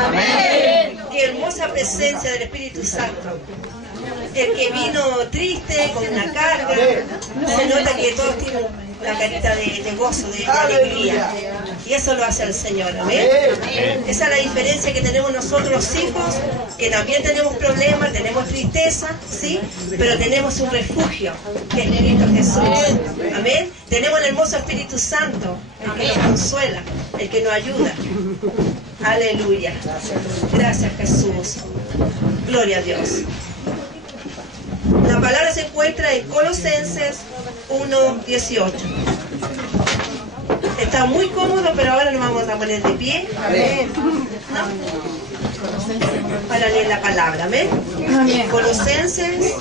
Amén. Qué hermosa presencia del Espíritu Santo. El que vino triste, con una carga, se nota que todos tienen la carita de gozo, de alegría. Y eso lo hace el Señor. Amén. Esa es la diferencia que tenemos nosotros los hijos, que también tenemos problemas, tenemos tristeza, ¿sí? Pero tenemos un refugio, que es Cristo Jesús. Amén. Tenemos el hermoso Espíritu Santo, el que nos consuela, el que nos ayuda. Aleluya. Gracias, Jesús. Gloria a Dios. La palabra se encuentra en Colosenses 1:18. Está muy cómodo, pero ahora nos vamos a poner de pie. Amén. ¿No? Para leer la palabra. Amén. Colosenses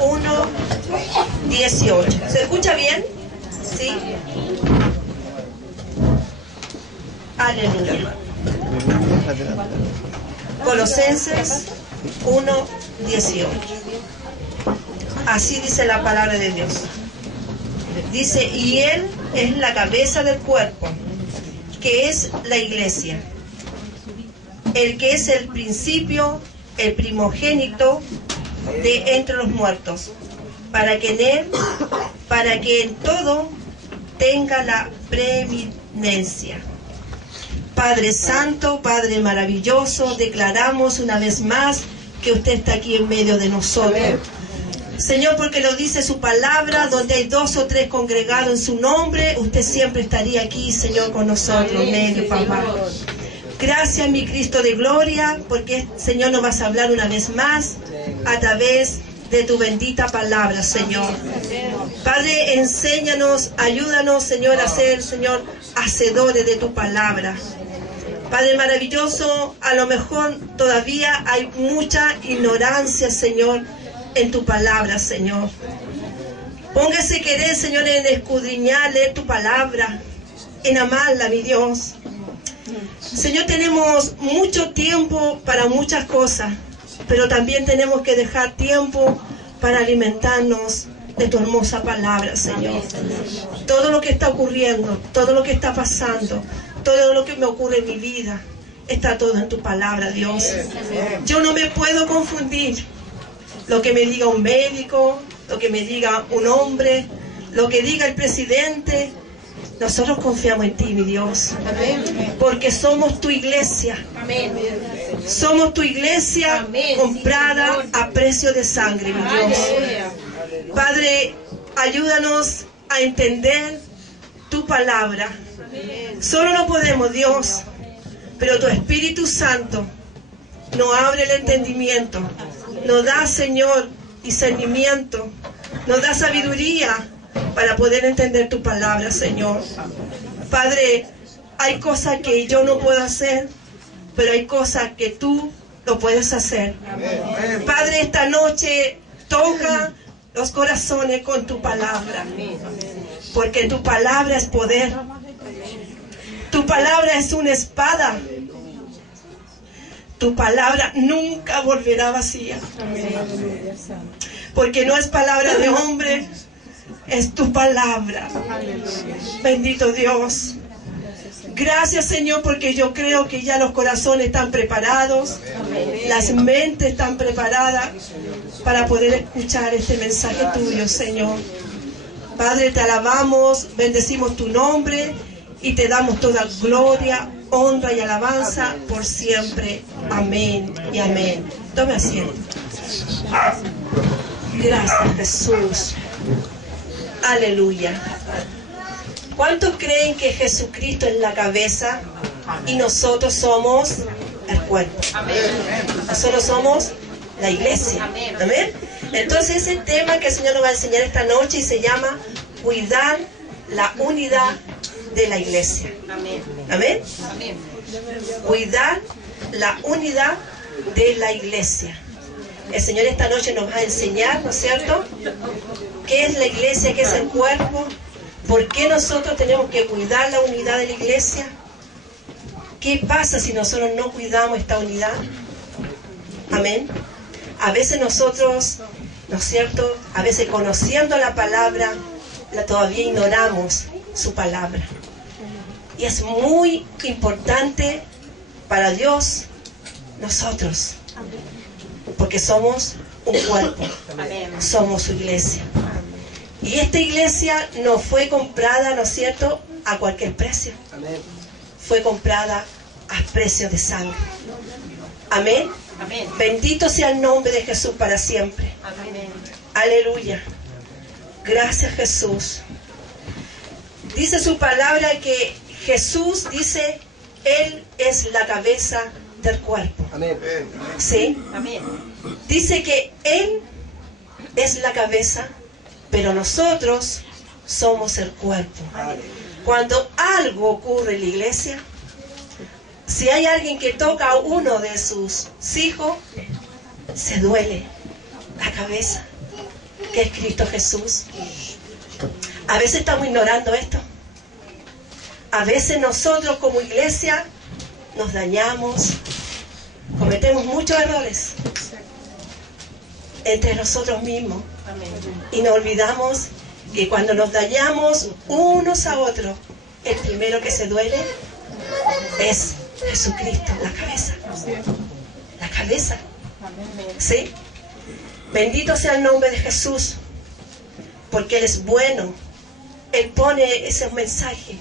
1:18. ¿Se escucha bien? ¿Sí? Aleluya. Colosenses 1:18. Así dice la palabra de Dios. Dice, y Él es la cabeza del cuerpo, que es la iglesia, el que es el principio, el primogénito de entre los muertos, para que en todo tenga la preeminencia. Padre Santo, Padre maravilloso, declaramos una vez más que usted está aquí en medio de nosotros. Señor, porque lo dice su palabra, donde hay 2 o 3 congregados en su nombre, usted siempre estaría aquí, Señor, con nosotros, en medio, papá. Gracias, mi Cristo de gloria, porque, Señor, nos vas a hablar una vez más a través de tu bendita palabra, Señor. Padre, enséñanos, ayúdanos, Señor, a ser, Señor, hacedores de tu palabra. Padre maravilloso, a lo mejor todavía hay mucha ignorancia, Señor, en tu palabra, Señor. Póngase querer, Señor, en escudriñar, leer tu palabra, en amarla, mi Dios. Señor, tenemos mucho tiempo para muchas cosas, pero también tenemos que dejar tiempo para alimentarnos de tu hermosa palabra, Señor. Todo lo que está ocurriendo, todo lo que está pasando, todo lo que me ocurre en mi vida, está todo en tu palabra, Dios. Yo no me puedo confundir. Lo que me diga un médico, lo que me diga un hombre, lo que diga el presidente, nosotros confiamos en ti, mi Dios. Porque somos tu iglesia. Somos tu iglesia comprada a precio de sangre, mi Dios. Padre, ayúdanos a entender tu palabra. Solo no podemos, Dios, pero tu Espíritu Santo nos abre el entendimiento, nos da, Señor, discernimiento, nos da sabiduría para poder entender tu palabra, Señor. Padre, hay cosas que yo no puedo hacer, pero hay cosas que tú lo puedes hacer. Padre, esta noche toca los corazones con tu palabra, porque tu palabra es poder. Tu palabra es una espada. Tu palabra nunca volverá vacía. Porque no es palabra de hombre, es tu palabra. Bendito Dios. Gracias, Señor, porque yo creo que ya los corazones están preparados, las mentes están preparadas para poder escuchar este mensaje tuyo, Señor. Padre, te alabamos, bendecimos tu nombre y te damos toda gloria, honra y alabanza por siempre. Amén y amén. Tome asiento. Gracias, Jesús. Aleluya. ¿Cuántos creen que Jesucristo es la cabeza y nosotros somos el cuerpo? Nosotros somos la iglesia. Amén. Entonces ese tema que el Señor nos va a enseñar esta noche y se llama cuidar la unidad de la iglesia. Amén. Cuidar la unidad de la iglesia. El Señor esta noche nos va a enseñar, ¿no es cierto?, qué es la iglesia, qué es el cuerpo, por qué nosotros tenemos que cuidar la unidad de la iglesia, qué pasa si nosotros no cuidamos esta unidad. Amén. A veces nosotros, ¿no es cierto?, a veces conociendo la palabra, todavía ignoramos su palabra. Y es muy importante para Dios nosotros, porque somos un cuerpo, somos su iglesia. Y esta iglesia no fue comprada, ¿no es cierto?, a cualquier precio. Fue comprada a precio de sangre. Amén. Bendito sea el nombre de Jesús para siempre. Aleluya. Gracias, Jesús. Dice su palabra que Jesús dice, Él es la cabeza del cuerpo. ¿Sí? Dice que Él es la cabeza, pero nosotros somos el cuerpo. Cuando algo ocurre en la iglesia, si hay alguien que toca a uno de sus hijos, se duele la cabeza, que es Cristo Jesús. A veces estamos ignorando esto. A veces nosotros como iglesia nos dañamos, cometemos muchos errores entre nosotros mismos. Y nos olvidamos que cuando nos dañamos unos a otros, el primero que se duele es Jesucristo, la cabeza. La cabeza. ¿Sí? Bendito sea el nombre de Jesús, porque Él es bueno. Él pone ese mensaje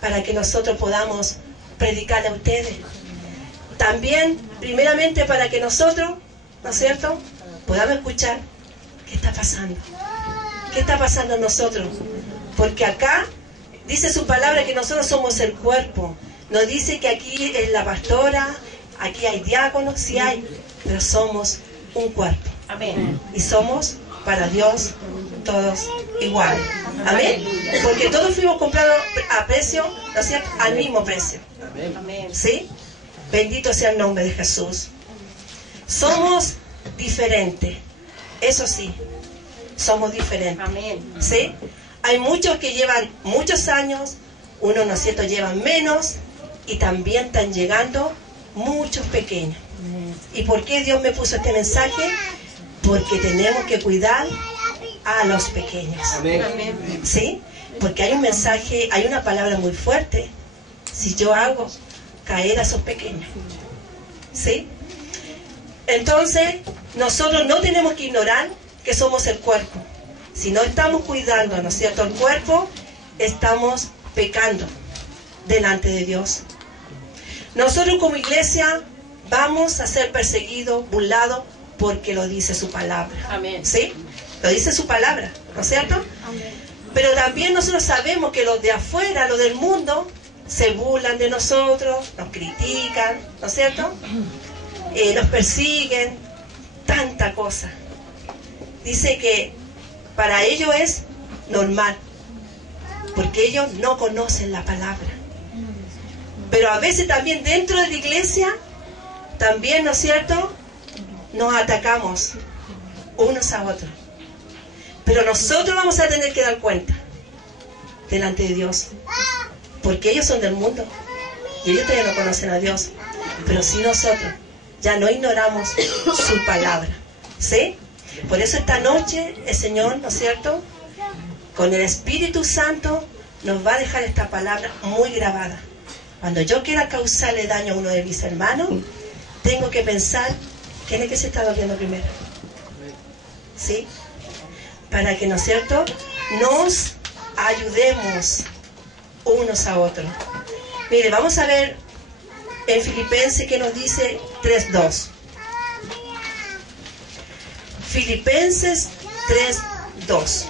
para que nosotros podamos predicarle a ustedes. También, primeramente, para que nosotros, ¿no es cierto?, podamos escuchar qué está pasando. ¿Qué está pasando en nosotros? Porque acá dice su palabra que nosotros somos el cuerpo. Nos dice que aquí es la pastora, aquí hay diáconos, sí hay, pero somos un cuerpo. Amén. Y somos para Dios todos iguales. Amén. Porque todos fuimos comprados a precio, ¿no es cierto?, al mismo precio. ¿Sí? Bendito sea el nombre de Jesús. Somos diferentes. Eso sí, somos diferentes. ¿Sí? Hay muchos que llevan muchos años, unos, ¿no es cierto?, llevan menos, y también están llegando muchos pequeños. ¿Y por qué Dios me puso este mensaje? Porque tenemos que cuidar a los pequeños. ¿Sí? Porque hay un mensaje, hay una palabra muy fuerte. Si yo hago caer a esos pequeños. ¿Sí? Entonces, nosotros no tenemos que ignorar que somos el cuerpo. Si no estamos cuidando, ¿no es cierto?, el cuerpo, estamos pecando delante de Dios. Nosotros como iglesia vamos a ser perseguidos, burlados, porque lo dice su palabra. Amén. ¿Sí? Lo dice su palabra, ¿no es cierto? Amén. Pero también nosotros sabemos que los de afuera, los del mundo, se burlan de nosotros, nos critican, ¿no es cierto? Nos persiguen, tanta cosa. Dice que para ellos es normal, porque ellos no conocen la palabra. Pero a veces también dentro de la iglesia, también, ¿no es cierto?, nos atacamos unos a otros. Pero nosotros vamos a tener que dar cuenta delante de Dios, porque ellos son del mundo y ellos todavía no conocen a Dios. Pero si nosotros ya no ignoramos su palabra, ¿sí? Por eso esta noche el Señor, ¿no es cierto?, con el Espíritu Santo nos va a dejar esta palabra muy grabada. Cuando yo quiera causarle daño a uno de mis hermanos, tengo que pensar quién es que se está doliendo primero. ¿Sí? Para que, ¿no es cierto?, nos ayudemos unos a otros. Mire, vamos a ver en Filipenses que nos dice 3:2. Filipenses 3:2.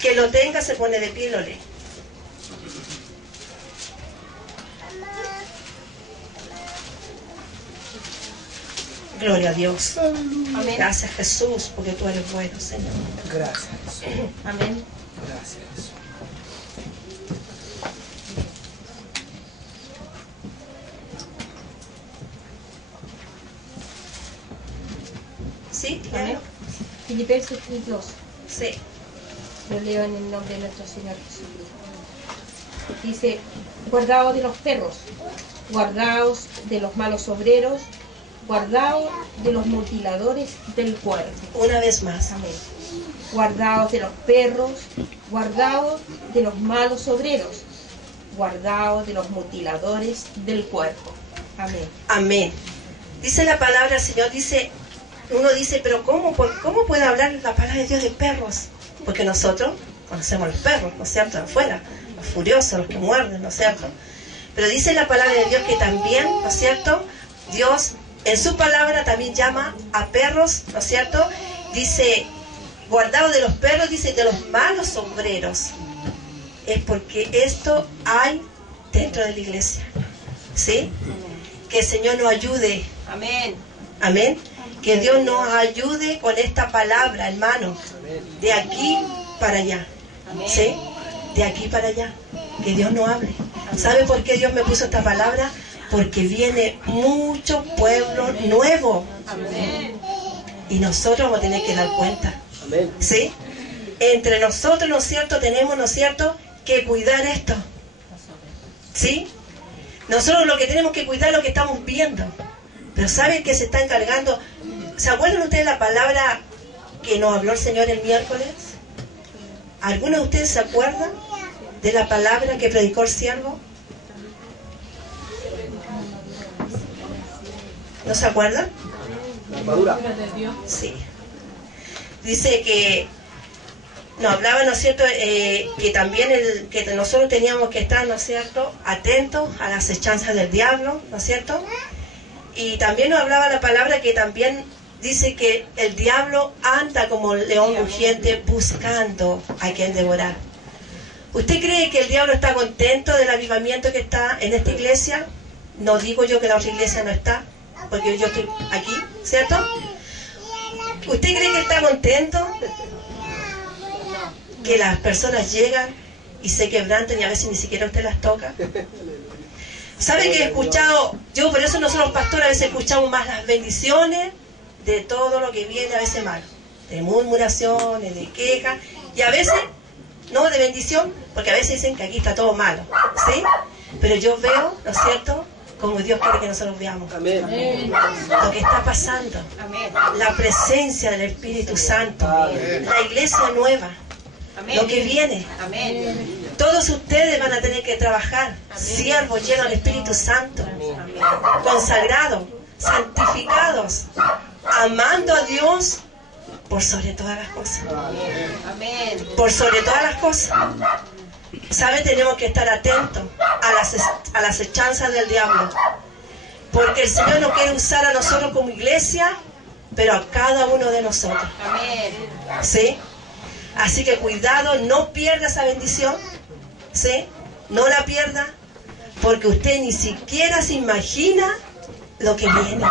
Que lo tenga, se pone de pie y lo lee. Gloria a Dios. Amén. Gracias, Jesús, porque tú eres bueno, Señor. Gracias. Amén. Gracias. ¿Sí? Amén. Filipenses 3:2. Sí. Lo leo en el nombre de nuestro Señor Jesucristo. Dice: guardaos de los perros, guardaos de los malos obreros, guardaos de los mutiladores del cuerpo. Una vez más. Amén. Guardaos de los perros, guardaos de los malos obreros, guardaos de los mutiladores del cuerpo. Amén. Amén. Dice la palabra del Señor, uno dice, pero ¿cómo puede hablar la palabra de Dios de perros? Porque nosotros conocemos los perros, ¿no es cierto?, de afuera, los furiosos, los que muerden, ¿no es cierto? Pero dice la palabra de Dios que también, ¿no es cierto?, Dios en su palabra también llama a perros, ¿no es cierto? Dice, guardado de los perros, dice, de los malos obreros. Es porque esto hay dentro de la iglesia, ¿sí? Que el Señor nos ayude. Amén. Amén. Que Dios nos ayude con esta palabra, hermano. De aquí para allá. ¿Sí? De aquí para allá. Que Dios nos hable. ¿Sabe por qué Dios me puso esta palabra? Porque viene mucho pueblo nuevo. Amén. Y nosotros vamos a tener que dar cuenta. ¿Sí? Entre nosotros, ¿no es cierto?, tenemos, ¿no es cierto?, que cuidar esto. ¿Sí? Nosotros lo que tenemos que cuidar es lo que estamos viendo. Pero ¿saben que se está encargando? ¿Se acuerdan ustedes la palabra que nos habló el Señor el miércoles? ¿Alguno de ustedes se acuerdan de la palabra que predicó el siervo? ¿No se acuerdan? La armadura. Sí. Dice que nos hablaba, ¿no es cierto?, que también que nosotros teníamos que estar, ¿no es cierto?, atentos a las acechanzas del diablo, ¿no es cierto? Y también nos hablaba la palabra que también dice que el diablo anda como león rugiente buscando a quien devorar. ¿Usted cree que el diablo está contento del avivamiento que está en esta iglesia? No digo yo que la otra iglesia no está, porque yo estoy aquí, ¿cierto? ¿Usted cree que está contento? Que las personas llegan y se quebrantan y a veces ni siquiera usted las toca. ¿Sabe que he escuchado? Yo por eso nosotros los pastores a veces escuchamos más las bendiciones de todo lo que viene a veces mal. De murmuraciones, de quejas, y a veces no de bendición, porque a veces dicen que aquí está todo malo, ¿sí? Pero yo veo, ¿no es cierto?, como Dios quiere que nosotros veamos. Amén. Lo que está pasando. Amén. La presencia del Espíritu Santo. Amén. La iglesia nueva. Amén. Lo que viene. Amén. Todos ustedes van a tener que trabajar, siervos llenos del Espíritu Santo, consagrados, santificados, amando a Dios por sobre todas las cosas. Amén. Por sobre todas las cosas. ¿Sabe? Tenemos que estar atentos a las acechanzas del diablo. Porque el Señor no quiere usar a nosotros como iglesia, pero a cada uno de nosotros. Amén. ¿Sí? Así que cuidado, no pierda esa bendición. ¿Sí? No la pierda, porque usted ni siquiera se imagina lo que viene.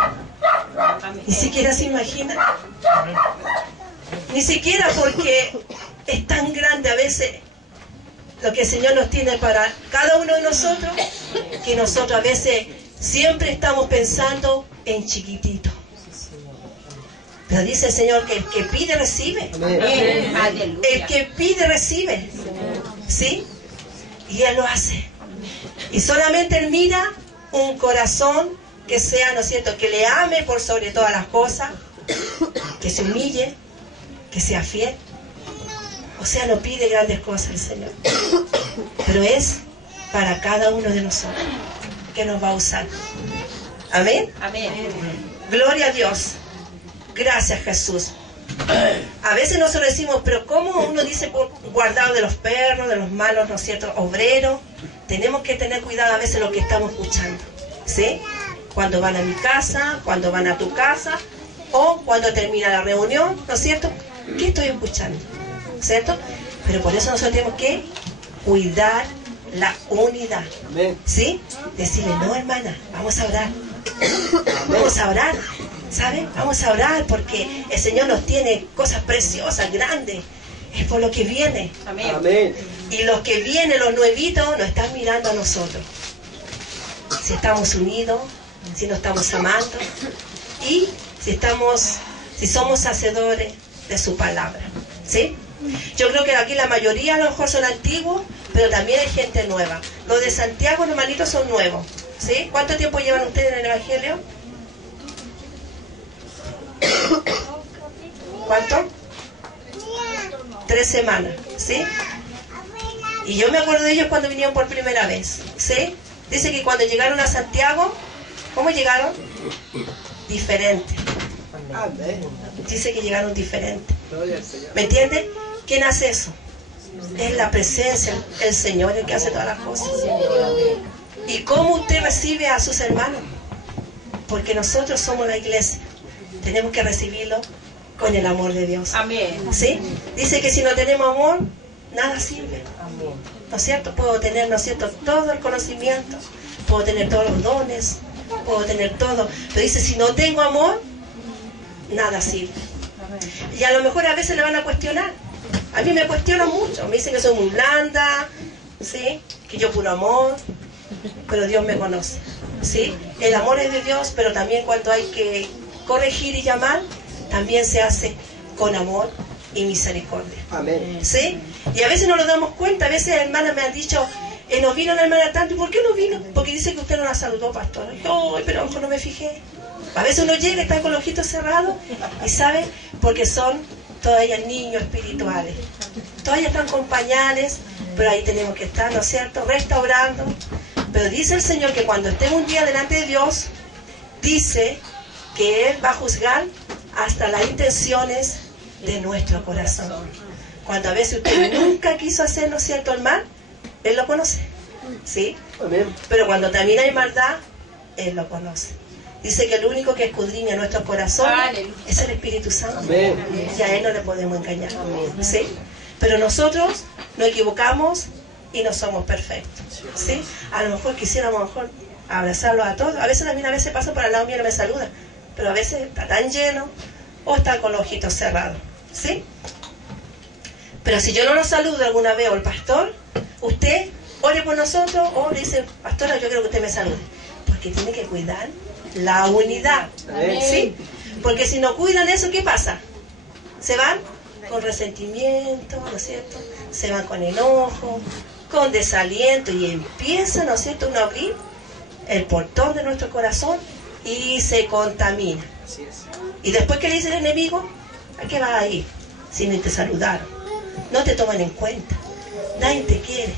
Ni siquiera se imagina. Ni siquiera porque es tan grande a veces lo que el Señor nos tiene para cada uno de nosotros, que nosotros a veces siempre estamos pensando en chiquitito. Pero dice el Señor que el que pide recibe. Amén. Aleluya. El que pide recibe. ¿Sí? Y Él lo hace. Y solamente Él mira un corazón que sea, ¿no es cierto?, que le ame por sobre todas las cosas, que se humille, que sea fiel. O sea, no pide grandes cosas el Señor. Pero es para cada uno de nosotros que nos va a usar. Amén. Amén. Gloria a Dios. Gracias, Jesús. A veces nosotros decimos, pero ¿cómo uno dice guardado de los perros, de los malos, ¿no es cierto?, obreros? Tenemos que tener cuidado a veces lo que estamos escuchando, ¿sí? Cuando van a mi casa, cuando van a tu casa, o cuando termina la reunión, ¿no es cierto? ¿Qué estoy escuchando? ¿Cierto? Pero por eso nosotros tenemos que cuidar la unidad, ¿sí? Decirle, no, hermana, vamos a orar. Vamos a orar. ¿Saben? Vamos a orar porque el Señor nos tiene cosas preciosas, grandes. Es por lo que viene. Amén. Y los que vienen, los nuevitos, nos están mirando a nosotros. Si estamos unidos, si nos estamos amando y si somos hacedores de su palabra. ¿Sí? Yo creo que aquí la mayoría a lo mejor son antiguos, pero también hay gente nueva. Los de Santiago, hermanitos, son nuevos. ¿Sí? ¿Cuánto tiempo llevan ustedes en el Evangelio? ¿Cuánto? 3 semanas, ¿sí? Y yo me acuerdo de ellos cuando vinieron por primera vez, ¿sí? Dice que cuando llegaron a Santiago, ¿Cómo llegaron? Diferente. Amén. Dice que llegaron diferentes. Gloria al Señor. ¿Me entiende? ¿Quién hace eso? Es la presencia, el Señor el que hace todas las cosas. ¿Y cómo usted recibe a sus hermanos? Porque nosotros somos la iglesia. Tenemos que recibirlo con el amor de Dios. Amén. ¿Sí? Dice que si no tenemos amor, nada sirve. ¿No es cierto? Puedo tener, ¿no es cierto?, todo el conocimiento, puedo tener todos los dones, puedo tener todo. Pero dice, si no tengo amor, nada sirve. Y a lo mejor a veces le van a cuestionar. A mí me cuestionan mucho. Me dicen que soy muy blanda, ¿sí? Que yo puro amor, pero Dios me conoce, ¿sí? El amor es de Dios, pero también cuando hay que corregir y llamar, también se hace con amor y misericordia. Amén. ¿Sí? Y a veces no nos damos cuenta. A veces hermanas me han dicho, nos vino la hermana tanto. ¿Y por qué no vino? Porque dice que usted no la saludó, pastor. Ay, pero a lo mejor no me fijé. A veces uno llega, está con los ojitos cerrados y sabe, porque son todas ellas niños espirituales. Todas ellas están con pañales, pero ahí tenemos que estar, ¿no es cierto?, restaurando. Pero dice el Señor que cuando estemos un día delante de Dios, dice que Él va a juzgar hasta las intenciones de nuestro corazón. Cuando a veces usted nunca quiso hacer, ¿no es cierto?, el mal, Él lo conoce, ¿sí? Amén. Pero cuando también hay maldad, Él lo conoce. Dice que el único que escudriña nuestros corazones Aleluya. es el Espíritu Santo. Amén. Y a Él no le podemos engañar, ¿sí? Pero nosotros nos equivocamos y no somos perfectos, ¿sí? A lo mejor quisiéramos abrazarlos a todos. A veces también pasan por al lado mío y no me saludan, pero a veces está tan lleno o están con los ojitos cerrados, ¿sí? Pero si yo no los saludo alguna vez, o el pastor, usted ore por nosotros, o le dice, pastora, yo quiero que usted me salude, porque tiene que cuidar la unidad, ¿sí? Porque si no cuidan eso, ¿qué pasa? Se van con resentimiento, ¿no es cierto? Se van con enojo, con desaliento, y empiezan, ¿no es cierto?, a abrir el portón de nuestro corazón y se contamina. Así es. Y después, ¿qué le dice el enemigo? ¿A qué vas a ir si ni te saludaron? No te toman en cuenta, nadie te quiere.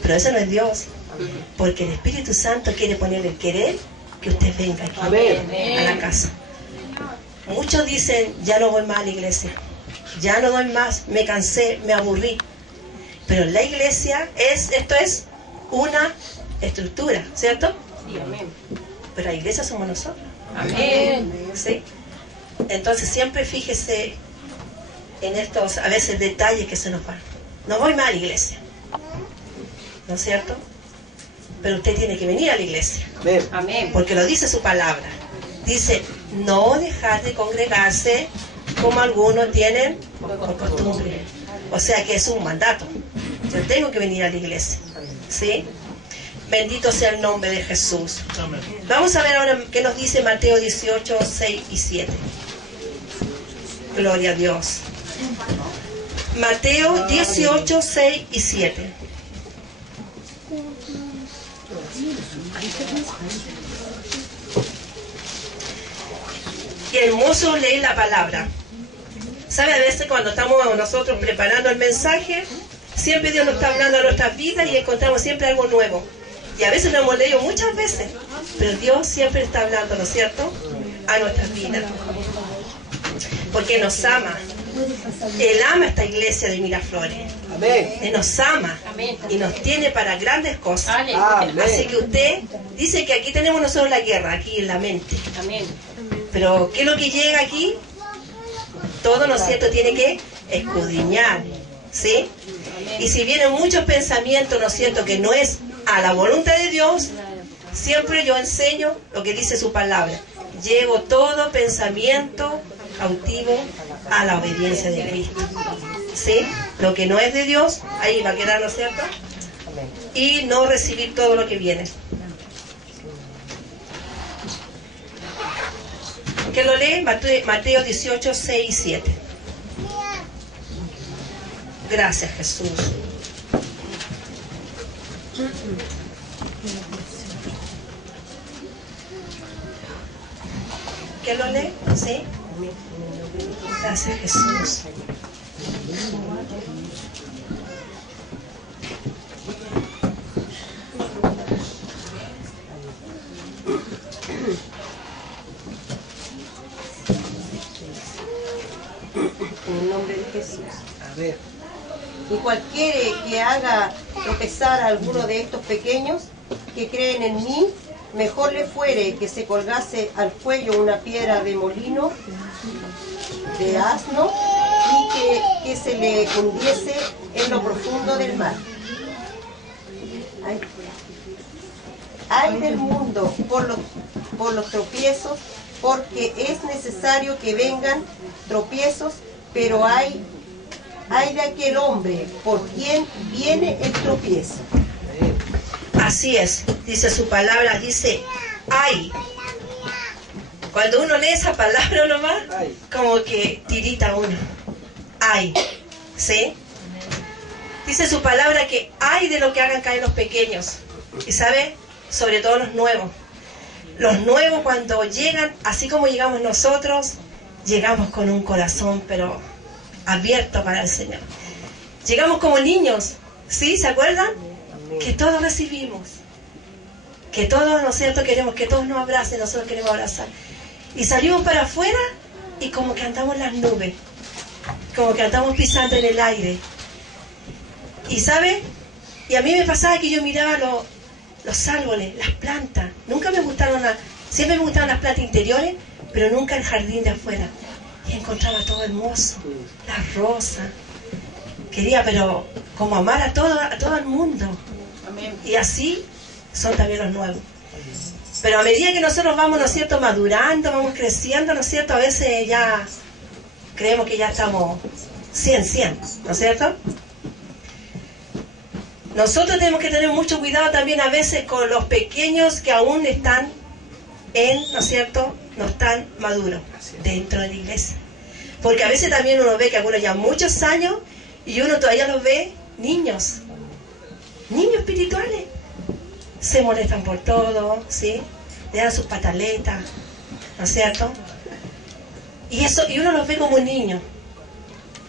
Pero eso no es Dios, porque el Espíritu Santo quiere poner el querer que usted venga aquí Amén. a la casa. Muchos dicen, ya no voy más a la iglesia, ya no doy más, me cansé, me aburrí. Pero la iglesia esto es una estructura, ¿cierto? Sí, amén. Pero la iglesia somos nosotros, Amén. ¿sí? Entonces siempre fíjese en estos, a veces, detalles que se nos van. No voy más a la iglesia, ¿no es cierto? Pero usted tiene que venir a la iglesia, Amén. Amén. porque lo dice su palabra. Dice, no dejar de congregarse como algunos tienen por costumbre. O sea que es un mandato. Yo tengo que venir a la iglesia, ¿sí? Bendito sea el nombre de Jesús. Vamos a ver ahora qué nos dice Mateo 18, 6 y 7. Gloria a Dios. Mateo 18, 6 y 7. Qué hermoso leer la palabra. ¿Sabe? A veces cuando estamos nosotros preparando el mensaje, siempre Dios nos está hablando a nuestras vidas y encontramos siempre algo nuevo. Y a veces lo hemos leído muchas veces, pero Dios siempre está hablando, ¿no es cierto?, a nuestras vidas. Porque nos ama. Él ama esta iglesia de Miraflores. Amén. Él nos ama y nos tiene para grandes cosas. Aleluya. Amén. Así que usted dice que aquí tenemos nosotros la guerra, aquí en la mente. Amén. Pero ¿qué es lo que llega aquí? Todo, ¿no es cierto?, tiene que escudriñar, ¿sí? Y si vienen muchos pensamientos, ¿no es cierto?, que no es a la voluntad de Dios, siempre yo enseño lo que dice su palabra. Llevo todo pensamiento cautivo a la obediencia de Cristo, ¿sí? Lo que no es de Dios, ahí va a quedar, ¿no es cierto? Y no recibir todo lo que viene. Que lo lee Mateo 18, 6 y 7. Gracias, Jesús. ¿Qué lo lee? ¿Sí? Gracias, Jesús. En el nombre de Jesús. A ver. Y cualquiera que haga tropezar a alguno de estos pequeños que creen en mí, mejor le fuere que se colgase al cuello una piedra de molino de asno y que se le hundiese en lo profundo del mar. Ay del mundo por los tropiezos, porque es necesario que vengan tropiezos, pero hay de aquel hombre por quien viene el tropiezo. Así es, dice su palabra, dice, ay. Cuando uno lee esa palabra nomás, como que tirita uno. Ay, ¿sí? Dice su palabra que ay de lo que hagan caer los pequeños. Y ¿sabe? Sobre todo los nuevos. Los nuevos cuando llegan, así como llegamos nosotros, llegamos con un corazón, pero abierto para el Señor. Llegamos como niños, ¿sí? ¿Se acuerdan? Que todos recibimos. Que todos, ¿no es cierto? Queremos que todos nos abracen, nosotros queremos abrazar. Y salimos para afuera y como que andamos en las nubes. Como que andamos pisando en el aire. Y ¿sabe? Y a mí me pasaba que yo miraba los árboles, las plantas. Nunca me gustaron, siempre me gustaban las plantas interiores, pero nunca el jardín de afuera. Y encontraba todo hermoso, las rosas. Quería, pero como amar a todo el mundo. Y así son también los nuevos. Pero a medida que nosotros vamos, ¿no es cierto?, madurando, vamos creciendo, ¿no es cierto?, a veces ya creemos que ya estamos 100, ¿no es cierto? Nosotros tenemos que tener mucho cuidado también a veces con los pequeños que aún están ¿no es cierto?, no están maduros dentro de la iglesia. Porque a veces también uno ve que algunos ya muchos años y uno todavía los ve niños espirituales. Se molestan por todo, ¿sí? Le dan sus pataletas, ¿no es cierto? Y uno los ve como niños,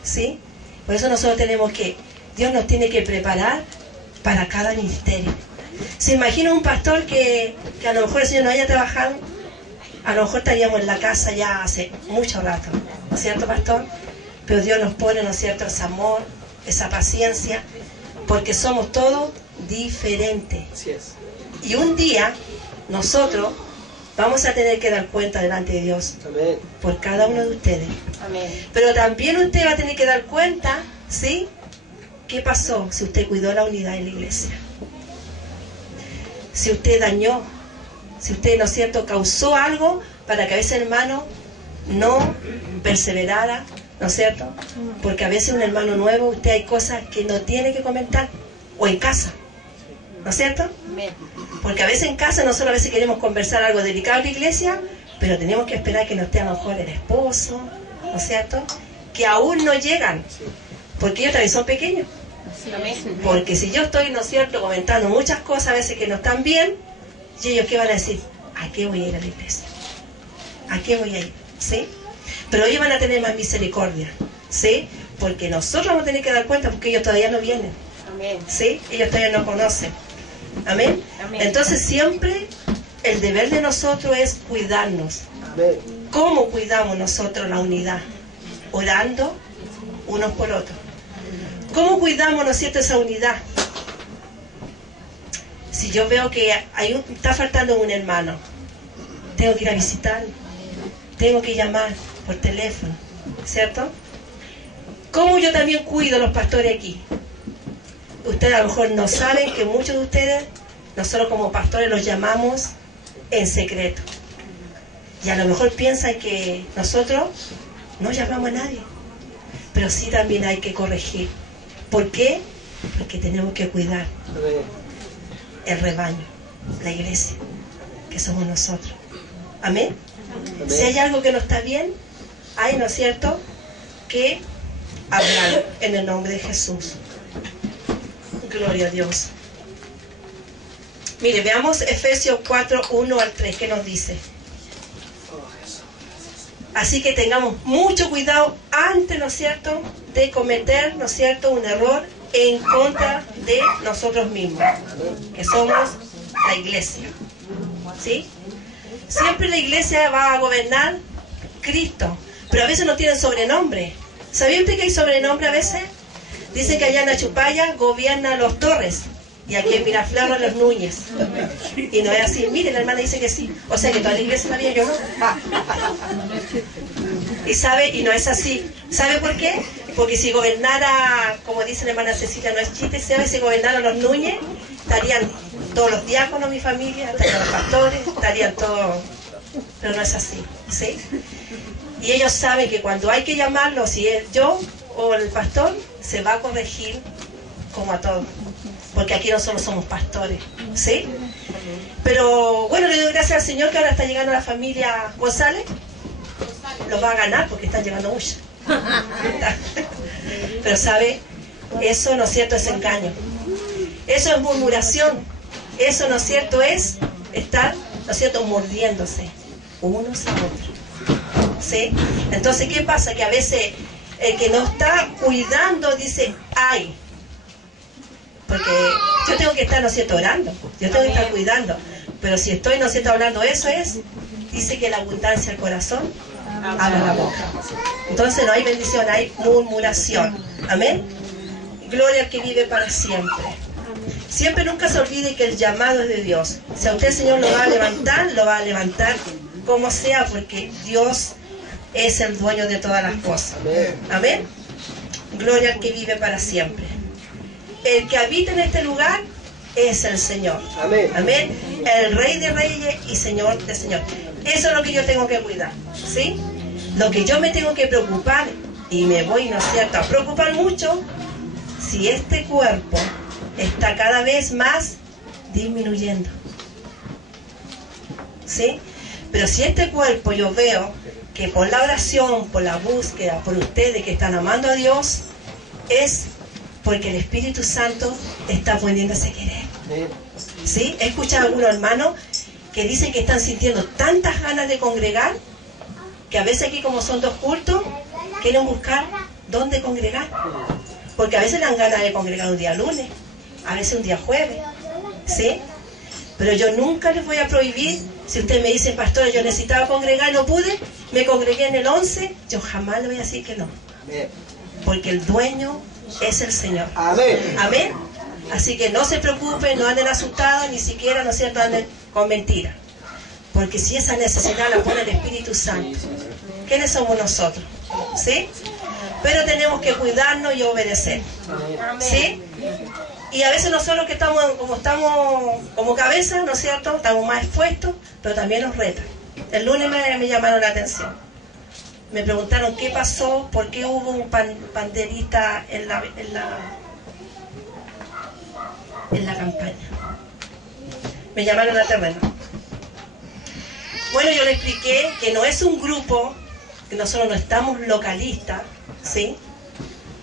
¿sí? Por eso nosotros Dios nos tiene que preparar para cada ministerio. ¿Se imagina un pastor que a lo mejor el Señor no haya trabajado? A lo mejor estaríamos en la casa ya hace mucho rato, ¿no es cierto, pastor? Pero Dios nos pone, ¿no es cierto?, ese amor, esa paciencia, porque somos todos diferentes. Así es. Y un día nosotros vamos a tener que dar cuenta delante de Dios. Amén. Por cada uno de ustedes. Amén. Pero también usted va a tener que dar cuenta, ¿sí?, qué pasó si usted cuidó la unidad en la iglesia. Si usted dañó, si usted, ¿no es cierto?, causó algo para que a veces el hermano no perseverara, ¿no es cierto? Porque a veces un hermano nuevo, usted hay cosas que no tiene que comentar, o en casa, ¿no es cierto? Amén. Porque a veces en casa nosotros a veces queremos conversar algo delicado en la iglesia, pero tenemos que esperar que no esté a lo mejor el esposo, ¿no es cierto?, que aún no llegan, porque ellos también son pequeños. Amén. Porque si yo estoy, ¿no es cierto?, comentando muchas cosas a veces que no están bien, ¿y ellos qué van a decir? ¿A qué voy a ir a la iglesia? ¿A qué voy a ir? ¿Sí? Pero ellos van a tener más misericordia, ¿sí? Porque nosotros vamos a tener que dar cuenta porque ellos todavía no vienen. Amén. ¿Sí? Ellos todavía no conocen. ¿Amén? Amén. Entonces siempre el deber de nosotros es cuidarnos. Amén. ¿Cómo cuidamos nosotros la unidad? Orando unos por otros. ¿Cómo cuidamos, ¿no es cierto?, esa unidad? Si yo veo que está faltando un hermano, tengo que ir a visitarlo, tengo que llamar por teléfono, ¿cierto? ¿Cómo yo también cuido a los pastores aquí? Ustedes a lo mejor no saben que muchos de ustedes, nosotros como pastores los llamamos en secreto. Y a lo mejor piensan que nosotros no llamamos a nadie. Pero sí también hay que corregir. ¿Por qué? Porque tenemos que cuidar Amén. el rebaño, la iglesia, que somos nosotros. ¿Amén? Amén. Si hay algo que no está bien, hay, ¿no es cierto?, que hablar en el nombre de Jesús. Gloria a Dios. Mire, veamos Efesios 4, 1 al 3, ¿qué nos dice? Así que tengamos mucho cuidado antes, ¿no es cierto?, de cometer, ¿no es cierto?, un error en contra de nosotros mismos, que somos la iglesia. ¿Sí? Siempre la iglesia va a gobernar Cristo, pero a veces no tienen sobrenombre. ¿Sabía usted que hay sobrenombre a veces? Dicen que allá en Achupaya gobiernan los Torres y aquí en Miraflores los Núñez. Y no es así. Mire, la hermana dice que sí. O sea que toda la iglesia sabía, yo no. Y sabe, y no es así. ¿Sabe por qué? Porque si gobernara, como dice la hermana Cecilia, no es chiste, si gobernaran los Núñez, estarían todos los diáconos, mi familia, estarían los pastores, estarían todos. Pero no es así, ¿sí? Y ellos saben que cuando hay que llamarlo, si es yo o el pastor, se va a corregir como a todos. Porque aquí no solo somos pastores, ¿sí? Pero bueno, le doy gracias al Señor que ahora está llegando la familia González. Los va a ganar porque están llegando muchos. Pero sabe, eso no es cierto, es engaño. Eso es murmuración. Eso no es cierto, es estar, no es cierto, mordiéndose unos a otros. ¿Sí? Entonces, ¿qué pasa? Que a veces el que no está cuidando dice, ay, porque yo tengo que estar, no es cierto, orando, yo tengo que estar cuidando, pero si estoy, no es cierto, hablando, eso es, dice que la abundancia del corazón habla la boca. Entonces no hay bendición, hay murmuración. Amén. Gloria al que vive para siempre. Siempre, nunca se olvide que el llamado es de Dios. Si a usted el Señor lo va a levantar como sea, porque Dios es el dueño de todas las cosas. Amén. Gloria al que vive para siempre. El que habita en este lugar es el Señor. Amén. Amén. El Rey de Reyes y Señor de Señor. Eso es lo que yo tengo que cuidar, ¿sí? Lo que yo me tengo que preocupar, y me voy, ¿no es cierto?, a preocupar mucho, si este cuerpo está cada vez más disminuyendo, ¿sí? Pero si este cuerpo yo veo que por la oración, por la búsqueda, por ustedes que están amando a Dios, es porque el Espíritu Santo está poniéndose a querer, ¿sí? He escuchado a algunos hermanos que dicen que están sintiendo tantas ganas de congregar, que a veces aquí, como son dos cultos, quieren buscar dónde congregar, porque a veces le dan ganas de congregar un día lunes, a veces un día jueves, ¿sí? Pero yo nunca les voy a prohibir. Si usted me dice, pastora, yo necesitaba congregar, no pude, me congregué en el 11, yo jamás le voy a decir que no, porque el dueño es el Señor. Amén. Amén. Así que no se preocupen, no anden asustados, ni siquiera, ¿no es cierto?, anden con mentiras. Porque si esa necesidad la pone el Espíritu Santo, ¿quiénes somos nosotros? ¿Sí? Pero tenemos que cuidarnos y obedecer. ¿Sí? Y a veces nosotros que estamos como cabeza, ¿no es cierto?, estamos más expuestos, pero también nos retan. El lunes me llamaron la atención. Me preguntaron qué pasó, por qué hubo un panderista en la campaña. Me llamaron a terreno. Bueno, yo le expliqué que no es un grupo, que nosotros no estamos localistas, ¿sí?,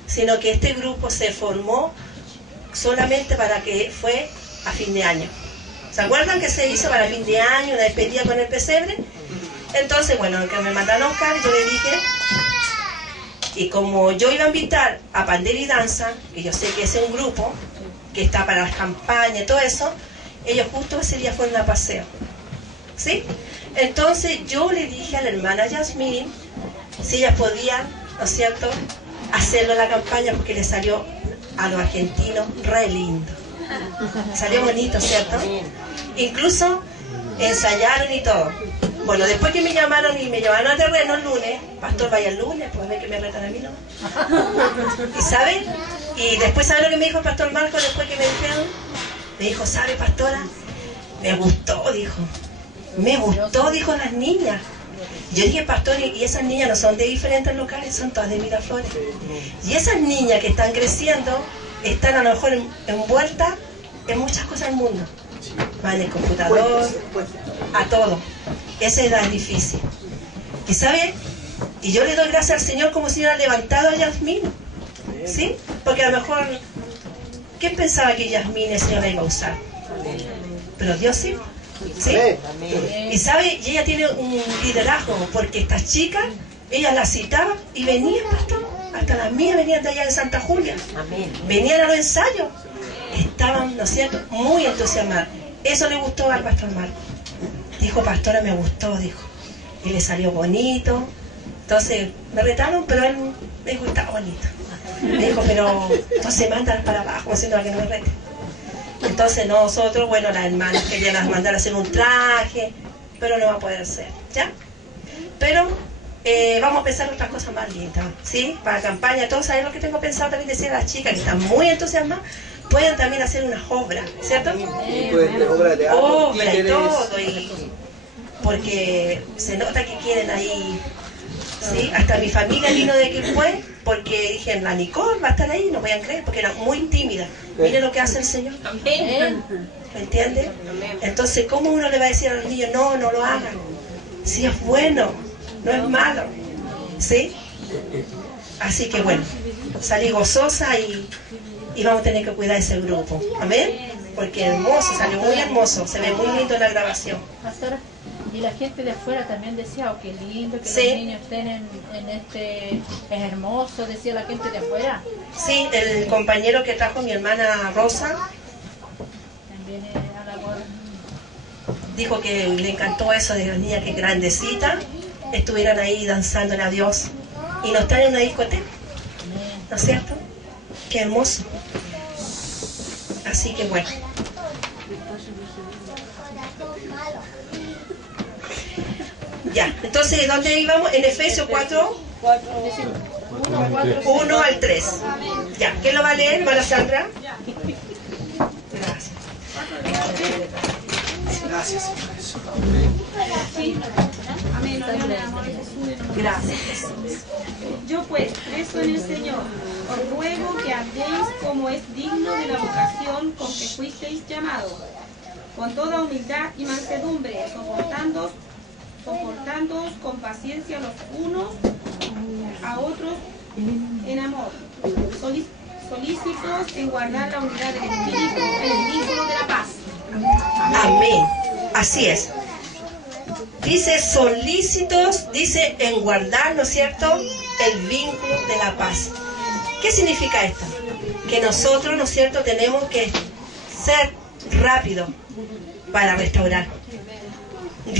sino que este grupo se formó solamente para que fue a fin de año. ¿Se acuerdan que se hizo para fin de año, una despedida con el pesebre? Entonces, bueno, que me mandaron a buscar, yo le dije, y como yo iba a invitar a Pandera y Danza, que yo sé que ese es un grupo que está para las campañas y todo eso, ellos justo ese día fueron a paseo, ¿sí? Entonces yo le dije a la hermana Yasmín si ellas podían, ¿no es cierto?, hacerlo en la campaña, porque le salió a los argentinos re lindo. Salió bonito, ¿cierto? Incluso ensayaron y todo. Bueno, después que me llamaron a terreno el lunes, pastor, vaya el lunes, pues ve que me retan a mí, ¿no? ¿Y saben? Y después, ¿sabe lo que me dijo el pastor Marco después que me dijeron? Me dijo, ¿sabe, pastora? Me gustó, dijo. Me gustó, dijo, las niñas. Yo dije, pastor, y esas niñas no son de diferentes locales, son todas de Miraflores. Y esas niñas que están creciendo, están a lo mejor envueltas en muchas cosas del mundo. Van el computador, a todo. Esa edad es difícil. ¿Y sabe? Y yo le doy gracias al Señor como si hubiera levantado a Yasmín. ¿Sí? Porque a lo mejor, ¿quién pensaba que Yasmín el Señor la iba a usar? Pero Dios sí. ¿Sí? Y sabe, y ella tiene un liderazgo, porque estas chicas, ellas las citaban y venían, pastor, hasta las mías venían de allá de Santa Julia. Venían a los ensayos. Estaban, ¿no es cierto?, muy entusiasmadas. Eso le gustó al pastor Marco. Dijo, dijo, pastora, me gustó, dijo. Y le salió bonito. Entonces me retaron, pero él me dijo, está bonito. Me dijo, pero entonces mándala para abajo, haciendo que no me rete. Entonces nosotros, bueno, las hermanas querían mandar a hacer un traje, pero no va a poder ser, ¿ya? Pero vamos a pensar otras cosas más lindas, ¿sí? Para campaña, todos saben lo que tengo pensado también decir a las chicas que están muy entusiasmadas, pueden también hacer unas obras, ¿cierto? Obra de teatro, Obra y todo, porque se nota que quieren ahí, ¿sí? Hasta mi familia vino de Quilpué, porque dije, la Nicole va a estar ahí, no vayan a creer, porque era muy tímida. Miren lo que hace el Señor. ¿Me entienden? Entonces, ¿cómo uno le va a decir a los niños, no, no lo hagan? Si es bueno, no es malo, ¿sí? Así que bueno, salí gozosa y vamos a tener que cuidar ese grupo, ¿amén? Porque hermoso, salió muy hermoso, se ve muy lindo en la grabación. Pastora, y la gente de afuera también decía, oh, qué lindo que Sí. los niños estén en este, es hermoso, decía la gente de afuera. Sí, el compañero que trajo mi hermana Rosa También a la boda. dijo que le encantó eso de las niñas que grandecitas estuvieran ahí danzándole a Dios y no están en una discoteca, ¿no es cierto? Qué hermoso. Así que bueno. Ya, entonces, ¿dónde íbamos? En Efesios 4, 1 al 3. Ya, ¿quién lo va a leer? ¿Hermana Sandra? Gracias. Gracias. Amén. Oremos en amor de Jesús. Gracias. Yo pues, preso en el Señor, os ruego que andéis como es digno de la vocación con que fuisteis llamados, con toda humildad y mansedumbre, soportándoos con paciencia los unos a otros en amor, solícitos en guardar la unidad del Espíritu en el vínculo de la paz. Amén. Así es. Dice solícitos, dice en guardar, ¿no es cierto?, el vínculo de la paz. ¿Qué significa esto? Que nosotros, ¿no es cierto?, tenemos que ser rápidos para restaurar.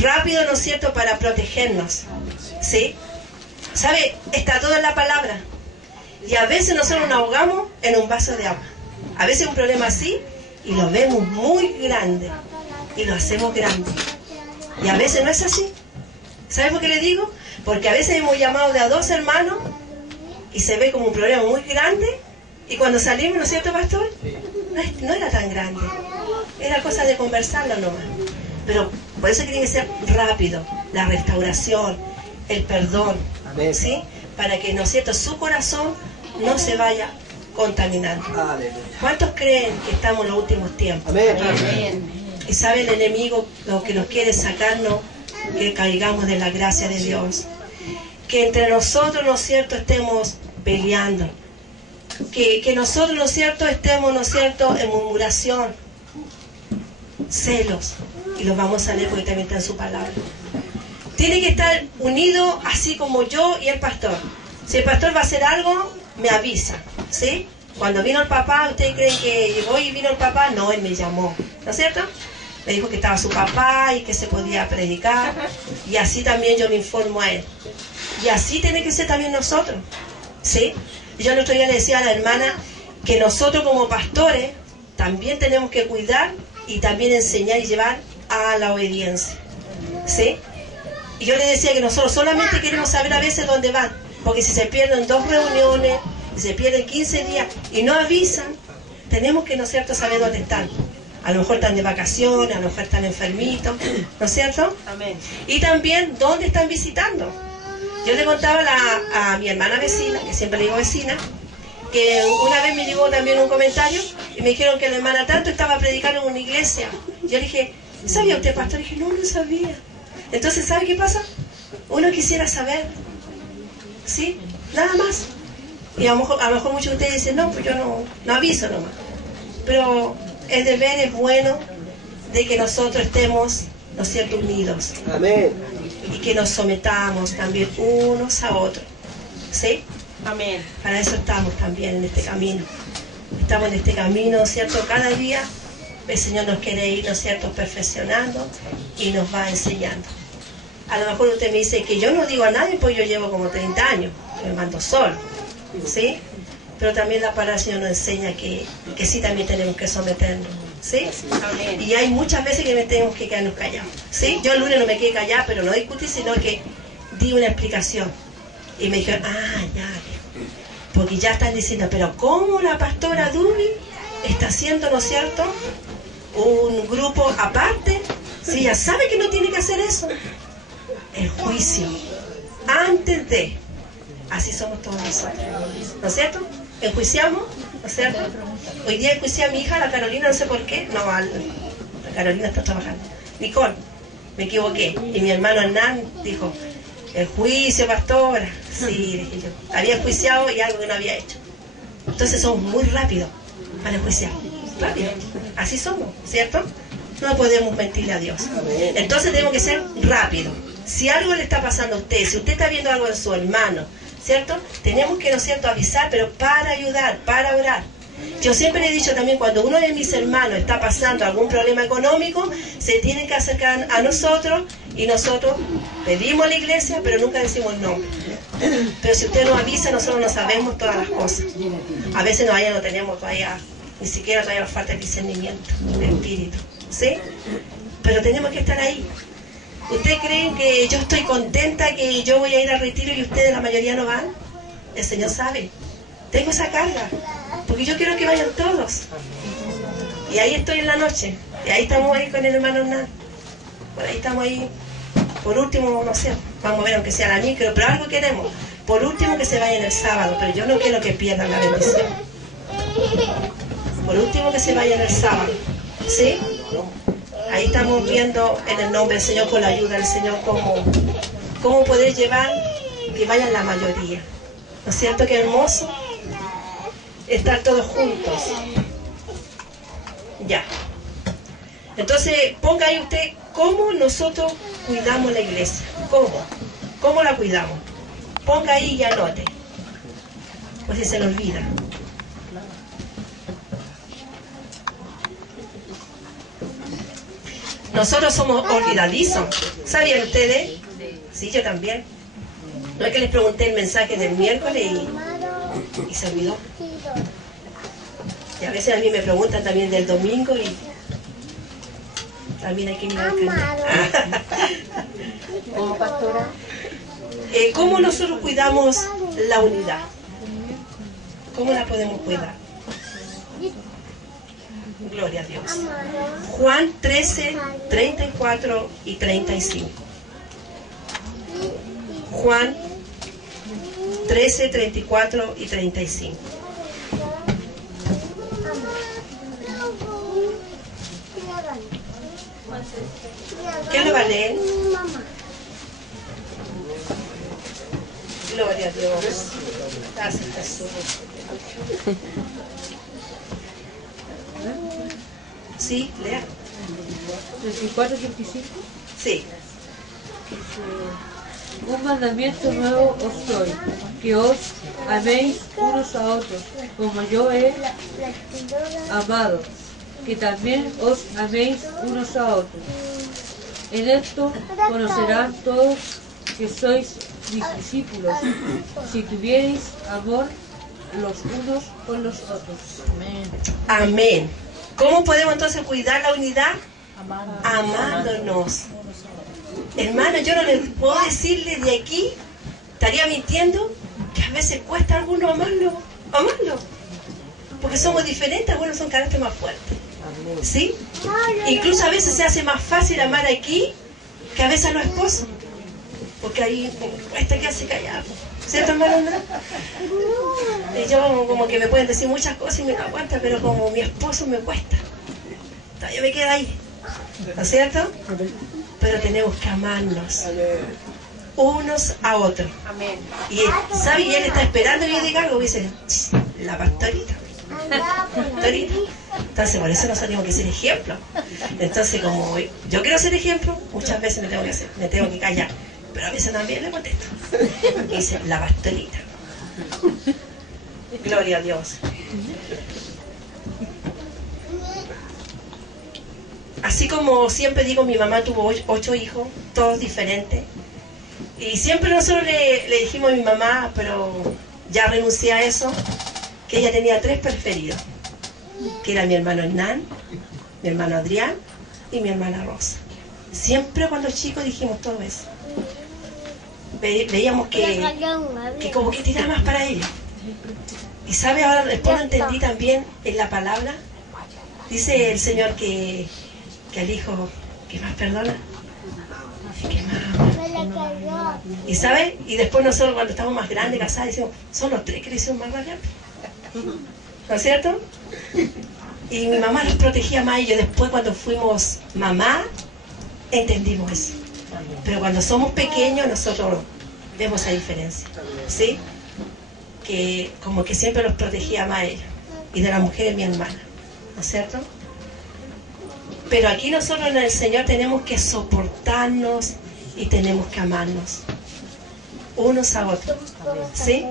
Rápido, ¿no es cierto?, para protegernos. ¿Sí? ¿Sabe? Está todo en la palabra. Y a veces nosotros nos ahogamos en un vaso de agua. A veces un problema así y lo vemos muy grande y lo hacemos grande. Y a veces no es así. ¿Sabe por qué le digo? Porque a veces hemos llamado de a dos hermanos y se ve como un problema muy grande y cuando salimos, ¿no es cierto, pastor? No era tan grande. Era cosa de conversarlo nomás. Pero por eso tiene que ser rápido, la restauración, el perdón, ¿sí? Para que, ¿no es cierto?, su corazón no se vaya contaminando. ¿Cuántos creen que estamos en los últimos tiempos? Amén. Y sabe el enemigo lo que nos quiere sacarnos, que caigamos de la gracia de Dios. Que entre nosotros, ¿no es cierto?, estemos peleando. Que nosotros, ¿no es cierto?, estemos, ¿no es cierto?, en murmuración, celos. Y los vamos a leer porque también está en su palabra. Tiene que estar unido así como yo y el pastor. Si el pastor va a hacer algo, me avisa, ¿sí? Cuando vino el papá, ¿ustedes creen que llegó y vino el papá? No, él me llamó, ¿no es cierto? Me dijo que estaba su papá y que se podía predicar. Y así también yo le informo a él. Y así tiene que ser también nosotros, ¿sí? Yo el otro día le decía a la hermana que nosotros como pastores también tenemos que cuidar y también enseñar y llevar a la obediencia, ¿sí? Y yo le decía que nosotros solamente queremos saber a veces dónde van, porque si se pierden 2 reuniones, si se pierden 15 días y no avisan, tenemos que, ¿no es cierto?, saber dónde están. A lo mejor están de vacaciones, a lo mejor están enfermitos, ¿no es cierto? Amén. Y también dónde están visitando. Yo le contaba a mi hermana vecina, que siempre le digo vecina, que una vez me llegó también un comentario y me dijeron que la hermana tanto estaba predicando en una iglesia. Yo le dije, ¿sabía usted, pastor? Y dije, no, no sabía. Entonces, ¿sabe qué pasa? Uno quisiera saber, ¿sí? Nada más. Y a lo mejor muchos de ustedes dicen, no, pues yo no aviso nomás. Pero el deber es bueno de que nosotros estemos, ¿no es cierto?, unidos. Amén. Y que nos sometamos también unos a otros, ¿sí? Amén. Para eso estamos también en este camino. Estamos en este camino, ¿cierto? Cada día el Señor nos quiere ir, ¿no es cierto?, perfeccionando y nos va enseñando. A lo mejor usted me dice que yo no digo a nadie, pues yo llevo como 30 años, me mando solo, ¿sí? Pero también la palabra del Señor nos enseña que sí también tenemos que someternos, ¿sí? Y hay muchas veces que tenemos que quedarnos callados, ¿sí? Yo el lunes no me quedé callada, pero no discutí, sino que di una explicación. Y me dijeron, ya, porque ya están diciendo, pero ¿cómo la pastora Dubi está haciendo, ¿no es cierto?, un grupo aparte? Si ella sabe que no tiene que hacer eso. El juicio, antes de, así somos todos nosotros, ¿no es cierto? Enjuiciamos, ¿no es cierto? Hoy día enjuicié a mi hija, la Carolina, no sé por qué, la Carolina está trabajando. Nicole, me equivoqué, y mi hermano Hernán dijo, el juicio, pastora. Sí, dije yo, había enjuiciado y algo que no había hecho. Entonces somos muy rápidos para enjuiciar, rápido, así somos, ¿cierto? No podemos mentirle a Dios. Entonces tenemos que ser rápidos. Si algo le está pasando a usted, si usted está viendo algo en su hermano, ¿cierto? Tenemos que, ¿no es cierto?, avisar, pero para ayudar, para orar. Yo siempre le he dicho también, cuando uno de mis hermanos está pasando algún problema económico, se tienen que acercar a nosotros y nosotros pedimos a la iglesia, pero nunca decimos el nombre. Pero si usted nos avisa, nosotros no sabemos todas las cosas. A veces no tenemos todavía, ni siquiera todavía nos falta el discernimiento del espíritu, ¿sí? Pero tenemos que estar ahí. ¿Ustedes creen que yo estoy contenta que yo voy a ir al retiro y ustedes la mayoría no van? El Señor sabe. Tengo esa carga, porque yo quiero que vayan todos. Y ahí estoy en la noche, y ahí estamos ahí con el hermano Hernán. Por ahí estamos ahí. Por último, no sé, vamos a ver aunque sea la micro, pero algo queremos. Por último que se vayan el sábado, pero yo no quiero que pierdan la bendición. Por último que se vayan el sábado, ¿sí? Ahí estamos viendo en el nombre del Señor, con la ayuda del Señor, cómo poder llevar que vayan la mayoría. ¿No es cierto que hermoso? Estar todos juntos. Ya. Entonces, ponga ahí usted cómo nosotros cuidamos la iglesia. ¿Cómo la cuidamos? Ponga ahí y anote. Pues si se le olvida. Nosotros somos olvidadizos. ¿Sabían ustedes? Sí, yo también. No es que les pregunté el mensaje del miércoles y se olvidó. Y a veces a mí me preguntan también del domingo y también hay que mirar el canal. Como pastora. ¿Cómo nosotros cuidamos la unidad? ¿Cómo la podemos cuidar? Gloria a Dios. Juan 13, 34 y 35. Juan 13, 34 y 35. ¿Qué le va a leer? Gloria a Dios. Gracias, Jesús. Sí, lea. 34, 25. Sí. Un mandamiento nuevo os doy, que os améis unos a otros, como yo he amado, que también os améis unos a otros. En esto conocerán todos que sois mis discípulos, si tuvierais amor los unos con los otros. Amén. Amén. ¿Cómo podemos entonces cuidar la unidad? Amándonos. Hermano, yo no les puedo decirle de aquí, estaría mintiendo, que a veces cuesta a algunos amarlo. Porque somos diferentes, algunos son carácter más fuertes. ¿Sí? Incluso a veces se hace más fácil amar aquí que a veces a los esposos. Porque ahí cuesta que hace callado. ¿Cierto, hermano? Y yo como que me pueden decir muchas cosas y me aguanta, pero como mi esposo me cuesta. Todavía me queda ahí. ¿No es cierto? Pero tenemos que amarnos unos a otros. Amén. Y ¿sabe? Y él está esperando que yo diga algo y dice, la pastorita. Pastorita. Entonces por eso nosotros tenemos que ser ejemplo. Entonces como yo quiero ser ejemplo, muchas veces me tengo que callar. Pero a veces también le contesto. Y dice, la pastorita. Gloria a Dios. así como siempre digo, mi mamá tuvo 8 hijos, todos diferentes. Y siempre nosotros le dijimos a mi mamá, pero ya renuncié a eso, que ella tenía 3 preferidos, que era mi hermano Hernán, mi hermano Adrián y mi hermana Rosa. Siempre cuando chicos dijimos todo eso. Veíamos que como que tiraba más para ellos. Y sabe, ahora después lo entendí también en la palabra. Dice el Señor que al hijo que más perdona, que más ama. Y sabe, y después nosotros cuando estamos más grandes, casados, decimos, son los 3 que le hicieron más rabia. ¿No es cierto? Y mi mamá los protegía más, y yo después cuando fuimos mamá, entendimos eso. Pero cuando somos pequeños nosotros vemos esa diferencia, ¿sí? Que como que siempre los protegía más a ellos, y de la mujer es mi hermana, ¿no es cierto? Pero aquí nosotros en el Señor tenemos que soportarnos y tenemos que amarnos unos a otros, ¿sí?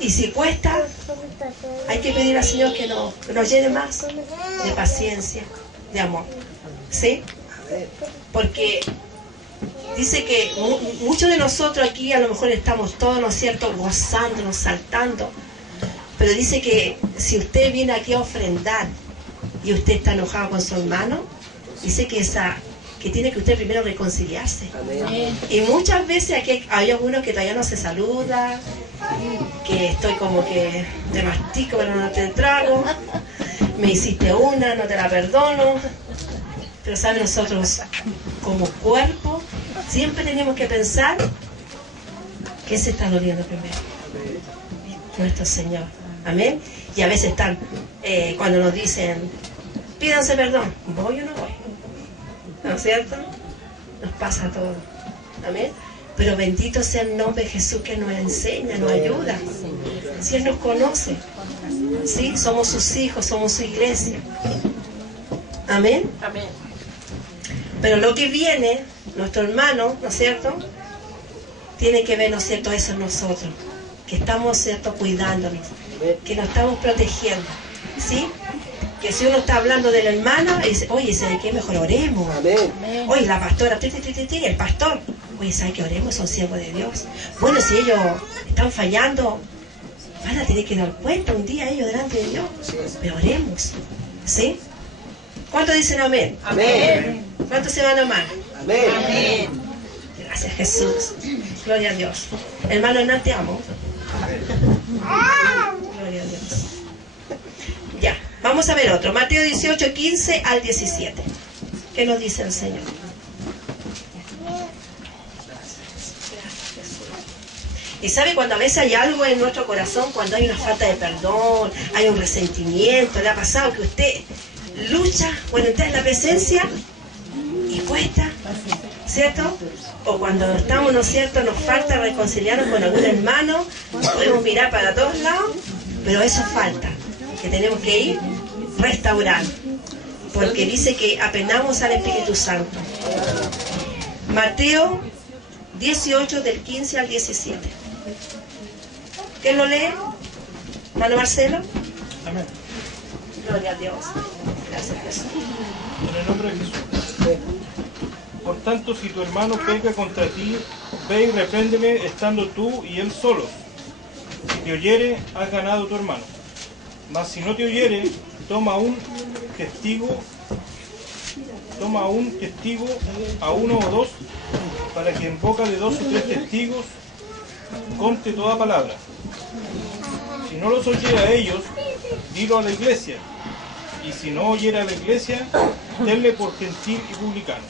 Y si cuesta, hay que pedir al Señor que nos llene más de paciencia, de amor, ¿sí? Porque dice que muchos de nosotros aquí a lo mejor estamos todos, ¿no es cierto?, gozándonos, saltando, pero dice que si usted viene aquí a ofrendar y usted está enojado con su hermano, dice que tiene que usted primero reconciliarse. Amén. Y muchas veces aquí hay algunos que todavía no se saluda, que estoy como que te mastico pero no te trago, me hiciste una, no te la perdono. Pero saben, nosotros como cuerpo siempre tenemos que pensar que se está doliendo primero, nuestro Señor. Amén. Y a veces están cuando nos dicen pídanse perdón, ¿voy o no voy? ¿No es cierto? Nos pasa todo. Amén. Pero bendito sea el nombre de Jesús, que nos enseña, nos ayuda. Si Él nos conoce, ¿sí? Somos sus hijos, somos su iglesia. Amén. Amén. Pero lo que viene, nuestro hermano, ¿no es cierto?, tiene que ver, ¿no es cierto?, eso en nosotros, que estamos, ¿cierto?, cuidándonos, que nos estamos protegiendo, ¿sí? Que si uno está hablando del hermano, y dice, oye, ¿sabe qué? Mejor oremos. Oye, la pastora, el pastor, oye, ¿sabe qué? Oremos, son siervos de Dios. Bueno, si ellos están fallando, van a tener que dar cuenta un día ellos delante de Dios. Pero oremos, ¿sí? ¿Cuántos dicen amén? Amén. ¿Cuántos se van a amar? Amén. Amén. Gracias, Jesús. Gloria a Dios. Hermano Hernán, te amo. Gloria a Dios. Ya, vamos a ver otro. Mateo 18, 15 al 17. ¿Qué nos dice el Señor? Y sabe, cuando a veces hay algo en nuestro corazón, cuando hay una falta de perdón, hay un resentimiento, le ha pasado que usted lucha, bueno, está en la presencia y cuesta, ¿cierto? O cuando estamos, ¿no es cierto?, nos falta reconciliarnos con algún hermano, podemos mirar para todos lados, pero eso falta, que tenemos que ir restaurando, porque dice que apelamos al Espíritu Santo. Mateo 18, del 15 al 17. ¿Quién lo lee? ¿Hermano Marcelo? Amén. Gloria a Dios. Gracias, Jesús. En el nombre de Jesús. Por tanto, si tu hermano peca contra ti, ve y repréndele estando tú y él solos. Si te oyere, has ganado a tu hermano. Mas si no te oyere, toma un testigo, a uno o dos, para que en boca de 2 o 3 testigos conte toda palabra. Si no los oyere a ellos, dilo a la iglesia. Y si no oyera a la iglesia, tenle por gentil y publicano.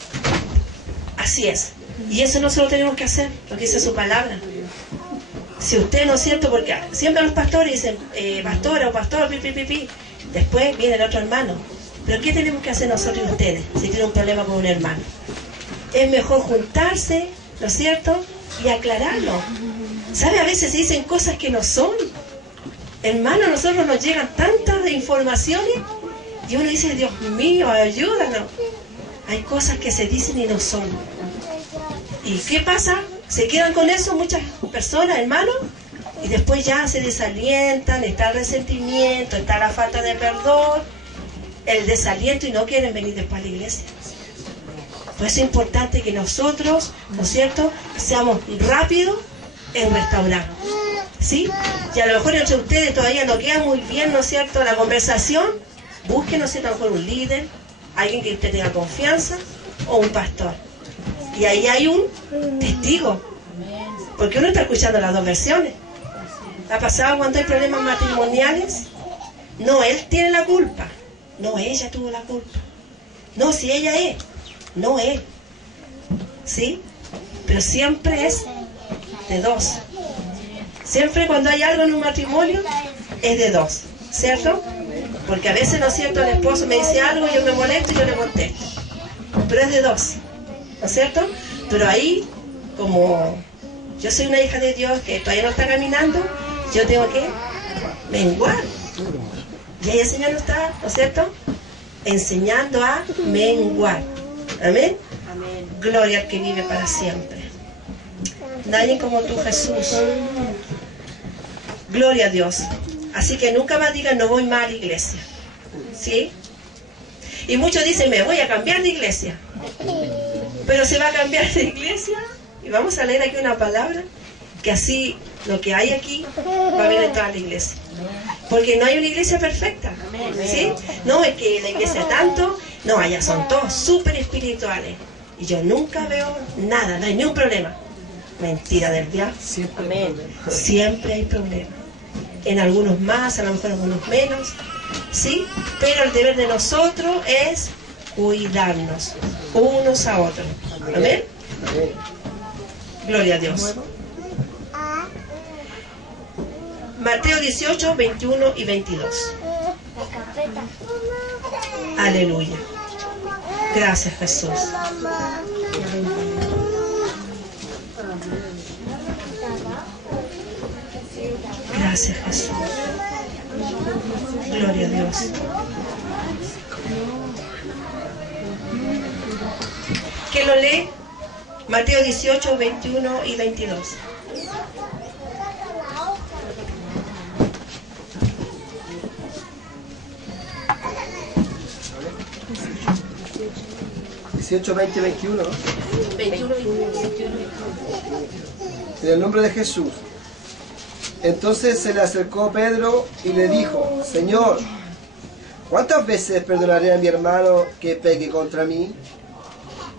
Así es. Y eso nosotros tenemos que hacer, lo que dice su palabra. Si usted, ¿no es cierto?, porque siempre los pastores dicen, pastora o pastor, pi. Después viene el otro hermano. Pero ¿qué tenemos que hacer nosotros y ustedes si tienen un problema con un hermano? Es mejor juntarse, ¿no es cierto?, y aclararlo. ¿Sabe? A veces se dicen cosas que no son. Hermano, a nosotros nos llegan tantas informaciones y uno dice, Dios mío, ayúdanos. Hay cosas que se dicen y no son. ¿Y qué pasa? Se quedan con eso muchas personas, hermanos, y después ya se desalientan, está el resentimiento, está la falta de perdón. el desaliento y no quieren venir después a la iglesia. Pues es importante que nosotros, ¿no es cierto?, seamos rápidos en restaurar, ¿sí? Y a lo mejor entre ustedes todavía no queda muy bien, ¿no es cierto?, la conversación. Busquen, ¿no es cierto?, a lo mejor un líder, alguien que usted tenga confianza, o un pastor. Y ahí hay un testigo, porque uno está escuchando las dos versiones. ¿Ha pasado cuando hay problemas matrimoniales? No, él tiene la culpa. No, ella tuvo la culpa. No, si ella es. No él. ¿Sí? Pero siempre es de dos. Siempre cuando hay algo en un matrimonio, es de dos. ¿Cierto? Porque a veces, ¿no es cierto?, el esposo me dice algo, yo me molesto y yo le contesto. Pero es de dos. ¿No es cierto? Pero ahí, como yo soy una hija de Dios que todavía no está caminando, yo tengo que menguar. Y ahí el Señor nos está, ¿no es cierto?, enseñando a menguar. Amén. Amén. Gloria al que vive para siempre. Nadie como tú, Jesús. Gloria a Dios. Así que nunca más digan, no voy más a la iglesia. ¿Sí? Y muchos dicen, me voy a cambiar de iglesia. Pero se va a cambiar de iglesia. Y vamos a leer aquí una palabra, que así lo que hay aquí va a venir en toda la iglesia. Porque no hay una iglesia perfecta. ¿Sí? No es que la iglesia tanto, no, allá son todos súper espirituales. Y yo nunca veo nada, no hay ni un problema. Mentira del diablo. Siempre hay problemas. En algunos más, a lo mejor en algunos menos. ¿Sí? Pero el deber de nosotros es cuidarnos unos a otros. Amén. Gloria a Dios. Mateo 18, 21 y 22. Aleluya. Gracias, Jesús. Gracias, Jesús. Gloria a Dios. ¿Quién lo lee? Mateo 18, 21 y 22. 18, 20, 21. 21 y 21. En el nombre de Jesús. Entonces se le acercó Pedro y le dijo, Señor, ¿cuántas veces perdonaré a mi hermano que peque contra mí?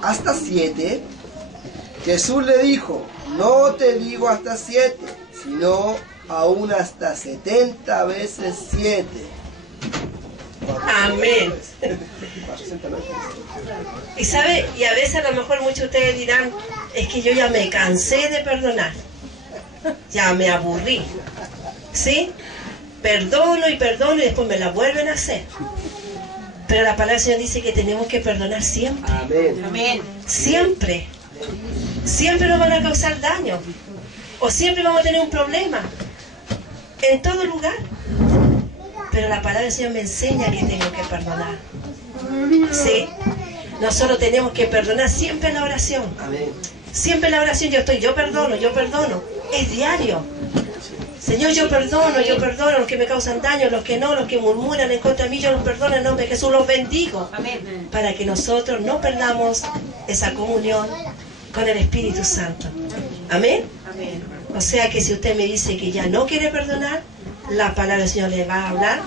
¿Hasta 7? Jesús le dijo, no te digo hasta 7, sino aún hasta 70 veces 7. Amén. Y sabe, y a veces a lo mejor muchos de ustedes dirán, es que yo ya me cansé de perdonar, ya me aburrí, ¿sí? Perdono y después me la vuelven a hacer. Pero la palabra del Señor dice que tenemos que perdonar siempre. Amén. Amén. Siempre. Siempre nos van a causar daño. O siempre vamos a tener un problema. En todo lugar. Pero la palabra del Señor me enseña que tengo que perdonar. Sí. Nosotros tenemos que perdonar siempre en la oración. Amén. Siempre en la oración yo perdono. Es diario. Señor, yo perdono a los que me causan daño, los que no, los que murmuran en contra de mí, yo los perdono en nombre de Jesús, los bendigo. Amén. Para que nosotros no perdamos esa comunión con el Espíritu Santo. Amén. Amén. O sea que si usted me dice que ya no quiere perdonar, la palabra del Señor le va a hablar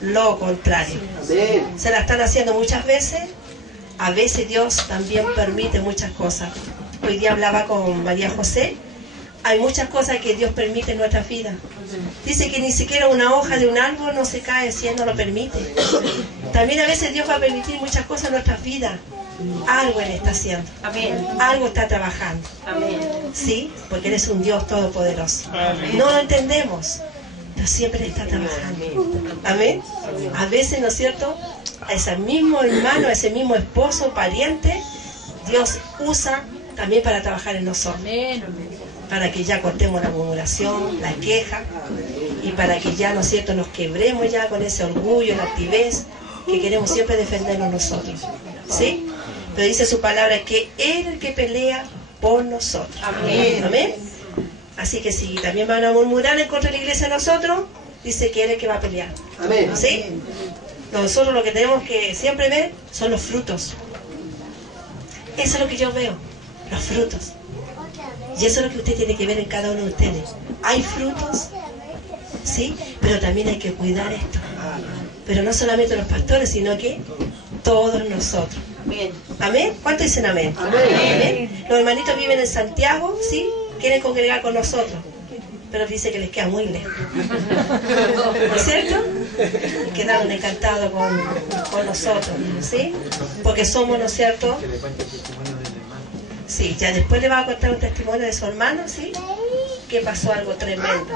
lo contrario. Amén. Se la están haciendo muchas veces. A veces Dios también permite muchas cosas. Hoy día hablaba con María José. Hay muchas cosas que Dios permite en nuestras vidas. Dice que ni siquiera una hoja de un árbol no se cae si Él no lo permite. También a veces Dios va a permitir muchas cosas en nuestras vidas. Algo Él está haciendo. Amén. Algo está trabajando. Amén. ¿Sí? Porque Él es un Dios todopoderoso. Amén. No lo entendemos, pero siempre está trabajando. Amén. A veces, ¿no es cierto? A ese mismo hermano, a ese mismo esposo, pariente, Dios usa también para trabajar en nosotros. Amén. Para que ya cortemos la murmuración, la queja, y para que ya, ¿no es cierto?, nos quebremos ya con ese orgullo, la altivez, que queremos siempre defendernos nosotros. ¿Sí? Pero dice su palabra que Él es el que pelea por nosotros. Amén. Amén. Así que si también van a murmurar en contra de la iglesia de nosotros, dice que Él es el que va a pelear. Amén. ¿Sí? Nosotros lo que tenemos que siempre ver son los frutos. Eso es lo que yo veo, los frutos. Y eso es lo que usted tiene que ver en cada uno de ustedes. Hay frutos, sí, pero también hay que cuidar esto. Pero no solamente los pastores, sino que todos nosotros. Bien. ¿Amén? ¿Cuántos dicen amén? Amén. Los hermanitos viven en Santiago, ¿sí? Quieren congregar con nosotros, pero dice que les queda muy lejos. ¿No es cierto? Quedaron encantados con nosotros, ¿sí? Porque somos, ¿no es cierto? Sí, ya después le va a contar un testimonio de su hermano, ¿sí? Que pasó algo tremendo,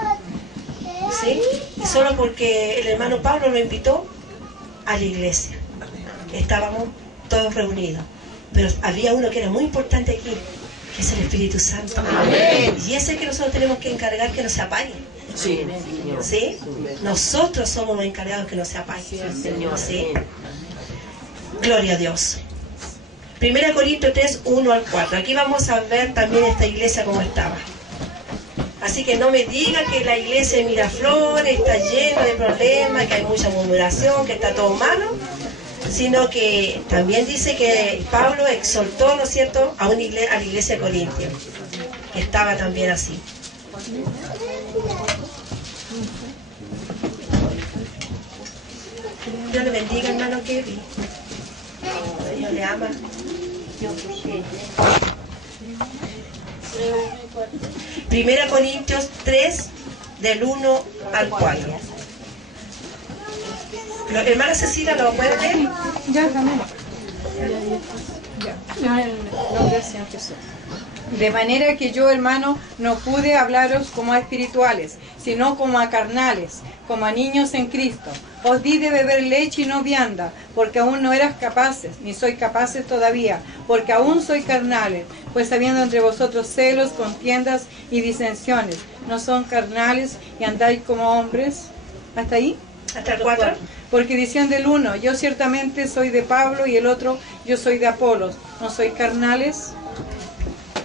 ¿sí? Y solo porque el hermano Pablo lo invitó a la iglesia. Estábamos todos reunidos, pero había uno que era muy importante aquí, que es el Espíritu Santo. Amén. Y ese que nosotros tenemos que encargar que no se apague. Sí. ¿Sí? Nosotros somos los encargados que no se apague. ¿Sí? Gloria a Dios. 1 Corintios 3, 1 al 4. Aquí vamos a ver también esta iglesia como estaba. Así que no me diga que la iglesia de Miraflores está llena de problemas, que hay mucha murmuración, que está todo malo, sino que también dice que Pablo exhortó, ¿no es cierto?, a la iglesia de Corintia, que estaba también así. Dios le bendiga, hermano Kevin. Señor le ama. 1 Corintios 3, del 1 al 4. Hermana Cecilia, ¿lo puede leer? Ya, también. En el nombre del Señor Jesús. De manera que yo, hermano, no pude hablaros como a espirituales, sino como a carnales, como a niños en Cristo. Os di de beber leche y no vianda, porque aún no eras capaces, ni sois capaces todavía, porque aún sois carnales, pues habiendo entre vosotros celos, contiendas y disensiones, ¿no son carnales y andáis como hombres? ¿Hasta ahí? Hasta el 4. Porque diciendo el uno, yo ciertamente soy de Pablo, y el otro, yo soy de Apolos, ¿no sois carnales?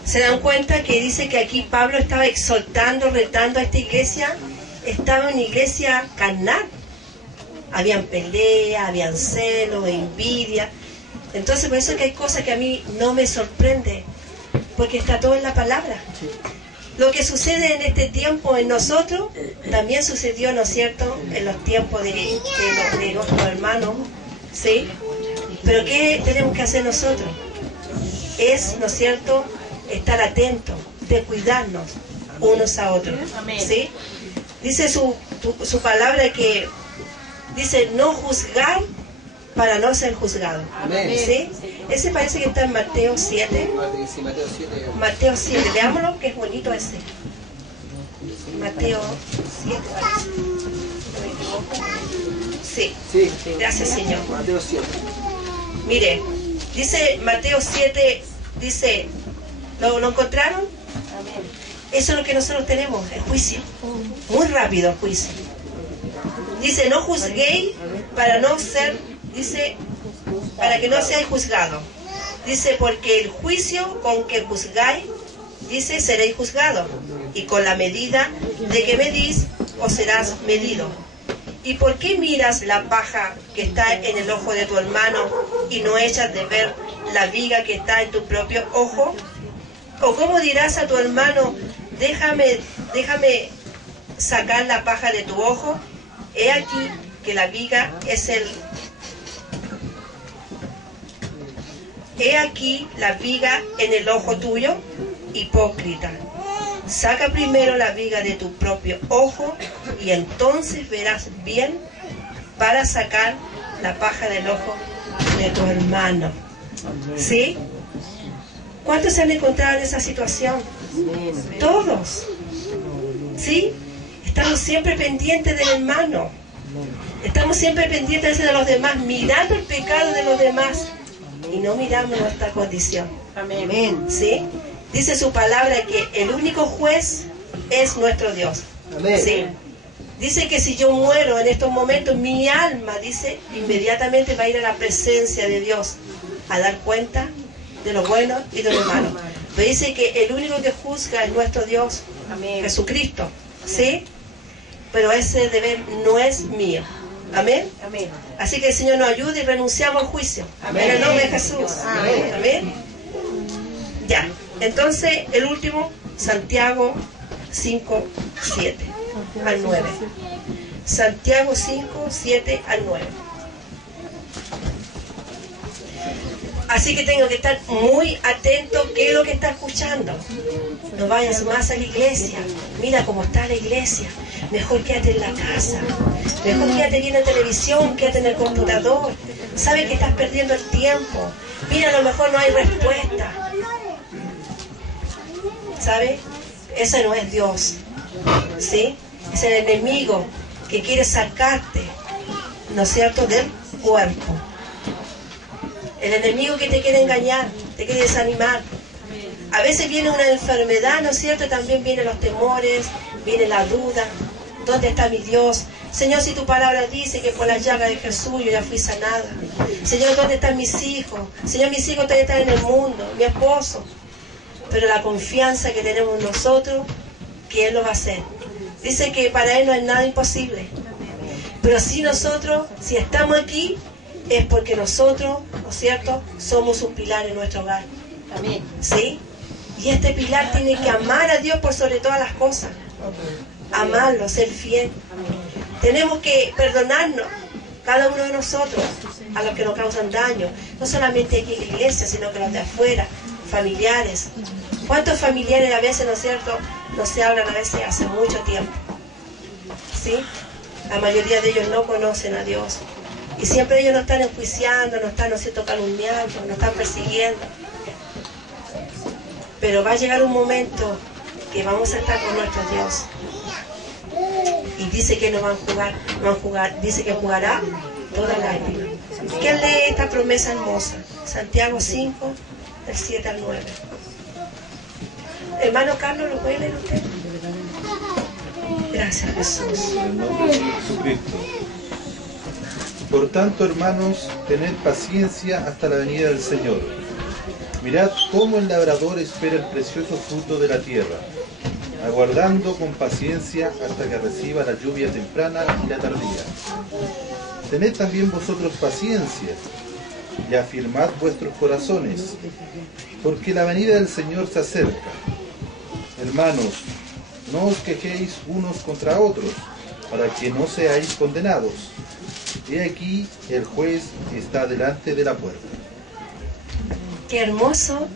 ¿Se dan cuenta que dice que aquí Pablo estaba exhortando, retando a esta iglesia? Estaba en una iglesia carnal. Habían peleas, habían celos, envidia. Entonces por eso es que hay cosas que a mí no me sorprende, porque está todo en la palabra. Lo que sucede en este tiempo en nosotros, también sucedió, ¿no es cierto?, en los tiempos de nuestros hermanos, ¿sí? Pero ¿qué tenemos que hacer nosotros? Es, ¿no es cierto?, estar atentos, de cuidarnos unos a otros, ¿sí? Dice su palabra que dice no juzgar para no ser juzgado. ¿Sí? Ese parece que está en Mateo 7. Mateo 7, veámoslo, que es bonito ese. Mateo 7 parece. Sí, gracias Señor. Mateo 7. Mire, dice Mateo 7, dice, ¿lo encontraron? Eso es lo que nosotros tenemos, el juicio. Muy rápido el juicio. Dice, no juzguéis para no ser, dice, para que no seáis juzgados. Dice, porque el juicio con que juzgáis, dice, seréis juzgados. Y con la medida de que medís, os serás medido. ¿Y por qué miras la paja que está en el ojo de tu hermano y no echas de ver la viga que está en tu propio ojo? ¿O cómo dirás a tu hermano, déjame sacar la paja de tu ojo? He aquí que la viga es He aquí la viga en el ojo tuyo, hipócrita. Saca primero la viga de tu propio ojo y entonces verás bien para sacar la paja del ojo de tu hermano. ¿Sí? ¿Cuántos se han encontrado en esa situación? Todos. ¿Sí? Estamos siempre pendientes del hermano. Estamos siempre pendientes de los demás, mirando el pecado de los demás y no miramos nuestra condición. Amén. ¿Sí? Dice su palabra que el único juez es nuestro Dios. Amén. ¿Sí? Dice que si yo muero en estos momentos, mi alma, dice, inmediatamente va a ir a la presencia de Dios a dar cuenta de lo bueno y de lo malo. Pero dice que el único que juzga es nuestro Dios, Amén. Jesucristo. ¿Sí? Pero ese deber no es mío, Amén. Amén. Así que el Señor nos ayude y renunciamos al juicio. En el nombre de Jesús. Amén. Amén. Ya. Entonces, el último, Santiago 5, 7 al 9. Santiago 5, 7 al 9. Así que tengo que estar muy atento qué es lo que está escuchando. No vayas más a la iglesia. Mira cómo está la iglesia. Mejor quédate en la casa. Mejor quédate viendo televisión, quédate en el computador. Sabes que estás perdiendo el tiempo. Mira, a lo mejor no hay respuesta. ¿Sabes? Ese no es Dios. ¿Sí? Es el enemigo que quiere sacarte, ¿no es cierto?, del cuerpo. El enemigo que te quiere engañar, te quiere desanimar. A veces viene una enfermedad, ¿no es cierto? También vienen los temores, viene la duda. ¿Dónde está mi Dios? Señor, si tu palabra dice que por la llaga de Jesús yo ya fui sanada. Señor, ¿dónde están mis hijos? Señor, mis hijos todavía están en el mundo, mi esposo. Pero la confianza que tenemos nosotros, que Él lo va a hacer. Dice que para Él no hay nada imposible. Pero si nosotros, si estamos aquí, es porque nosotros, ¿no es cierto?, somos un pilar en nuestro hogar. Amén. ¿Sí? Y este pilar tiene que amar a Dios por sobre todas las cosas. Amarlo, ser fiel. Tenemos que perdonarnos, cada uno de nosotros, a los que nos causan daño. No solamente aquí en la iglesia, sino que los de afuera, familiares. ¿Cuántos familiares a veces, ¿no es cierto?, no se hablan a veces hace mucho tiempo? ¿Sí? La mayoría de ellos no conocen a Dios. Y siempre ellos nos están enjuiciando, nos están, ¿no es cierto?, calumniando, nos están persiguiendo. Pero va a llegar un momento que vamos a estar con nuestro Dios. Y dice que no van a jugar, dice que jugará toda lágrima. ¿Quién lee esta promesa hermosa? Santiago 5, del 7 al 9. Hermano Carlos, ¿lo puede leer usted? Gracias, Jesús. En el nombre de Jesucristo. Por tanto, hermanos, tened paciencia hasta la venida del Señor. Mirad cómo el labrador espera el precioso fruto de la tierra, aguardando con paciencia hasta que reciba la lluvia temprana y la tardía. Tened también vosotros paciencia y afirmad vuestros corazones, porque la venida del Señor se acerca. Hermanos, no os quejéis unos contra otros, para que no seáis condenados. He aquí, el juez está delante de la puerta. Qué hermoso.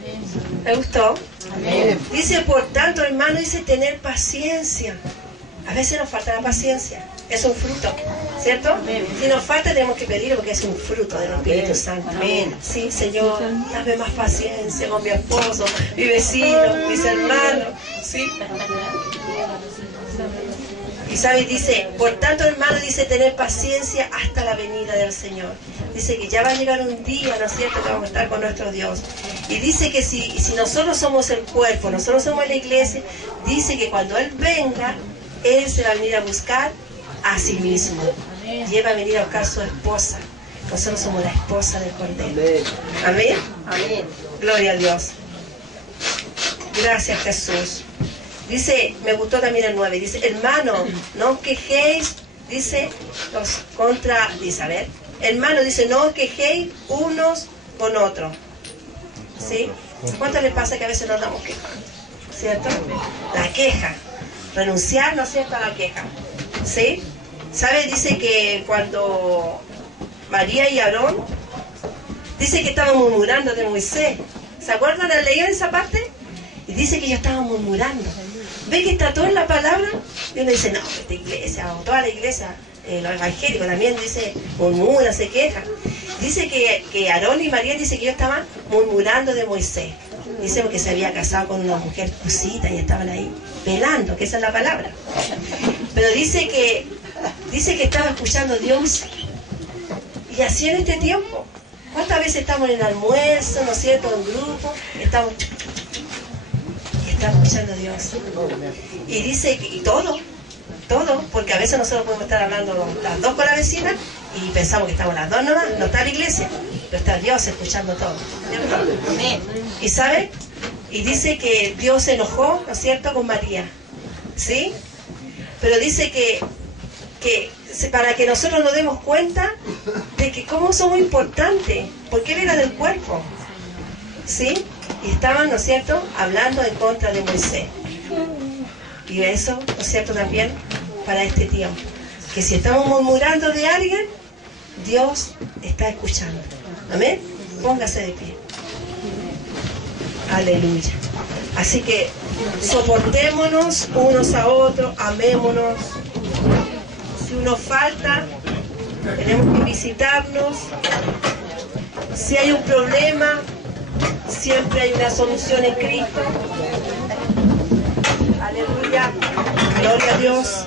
¿Me gustó? Amén. Dice, por tanto, hermano, dice tener paciencia. A veces nos falta la paciencia. Es un fruto, ¿cierto? Amén. Si nos falta, tenemos que pedirlo porque es un fruto del Espíritu Santo. Amén. Sí, Señor, dame más paciencia con mi esposo, mi vecino, mis hermanos. Sí. Y sabe, dice, por tanto, hermano, dice tener paciencia hasta la venida del Señor. Dice que ya va a llegar un día, ¿no es cierto?, que vamos a estar con nuestro Dios. Y dice que si nosotros somos el cuerpo, nosotros somos la iglesia, dice que cuando Él venga, Él se va a venir a buscar a sí mismo. Y Él va a venir a buscar a su esposa. Nosotros somos la esposa del Cordero. Amén. Amén. Gloria a Dios. Gracias, Jesús. Dice, me gustó también el 9, dice, hermano, no os quejéis, dice, dice, a ver, hermano, dice, no os quejéis unos con otros. ¿Sí? ¿Cuánto les pasa que a veces nos damos quejando? ¿Cierto? La queja. Renunciar, ¿no es cierto?, a la queja. ¿Sí? ¿Sabe? Dice que cuando María y Aarón, dice que estaban murmurando de Moisés. ¿Se acuerdan de leer esa parte? Y dice que ellos estaban murmurando. ¿Ve que está todo en la palabra? Y uno dice, no, esta iglesia, o toda la iglesia, los evangélicos también, dice, murmura, se queja. Dice que Aarón y María, dice que ellos estaban murmurando de Moisés. Dice porque se había casado con una mujer cosita y estaban ahí pelando, que esa es la palabra. Pero dice que estaba escuchando a Dios. Y así en este tiempo. ¿Cuántas veces estamos en el almuerzo, ¿no es cierto?, en grupo, estamos escuchando a Dios. Y dice, y todo, porque a veces nosotros podemos estar hablando las dos con la vecina y pensamos que estamos las dos nomás, no está la iglesia, pero está Dios escuchando todo. Amén. ¿Y sabe? Y dice que Dios se enojó, ¿no es cierto?, con María. ¿Sí? Pero dice que para que nosotros nos demos cuenta de que cómo somos importantes, porque él era del cuerpo, ¿sí? Y estaban, ¿no es cierto?, hablando en contra de Moisés. Y eso, ¿no es cierto?, también para este tiempo, que si estamos murmurando de alguien, Dios está escuchando. Amén. Póngase de pie. Aleluya. Así que soportémonos unos a otros, amémonos. Si uno falta, tenemos que visitarnos. Si hay un problema, siempre hay una solución en Cristo. Aleluya. Gloria a Dios.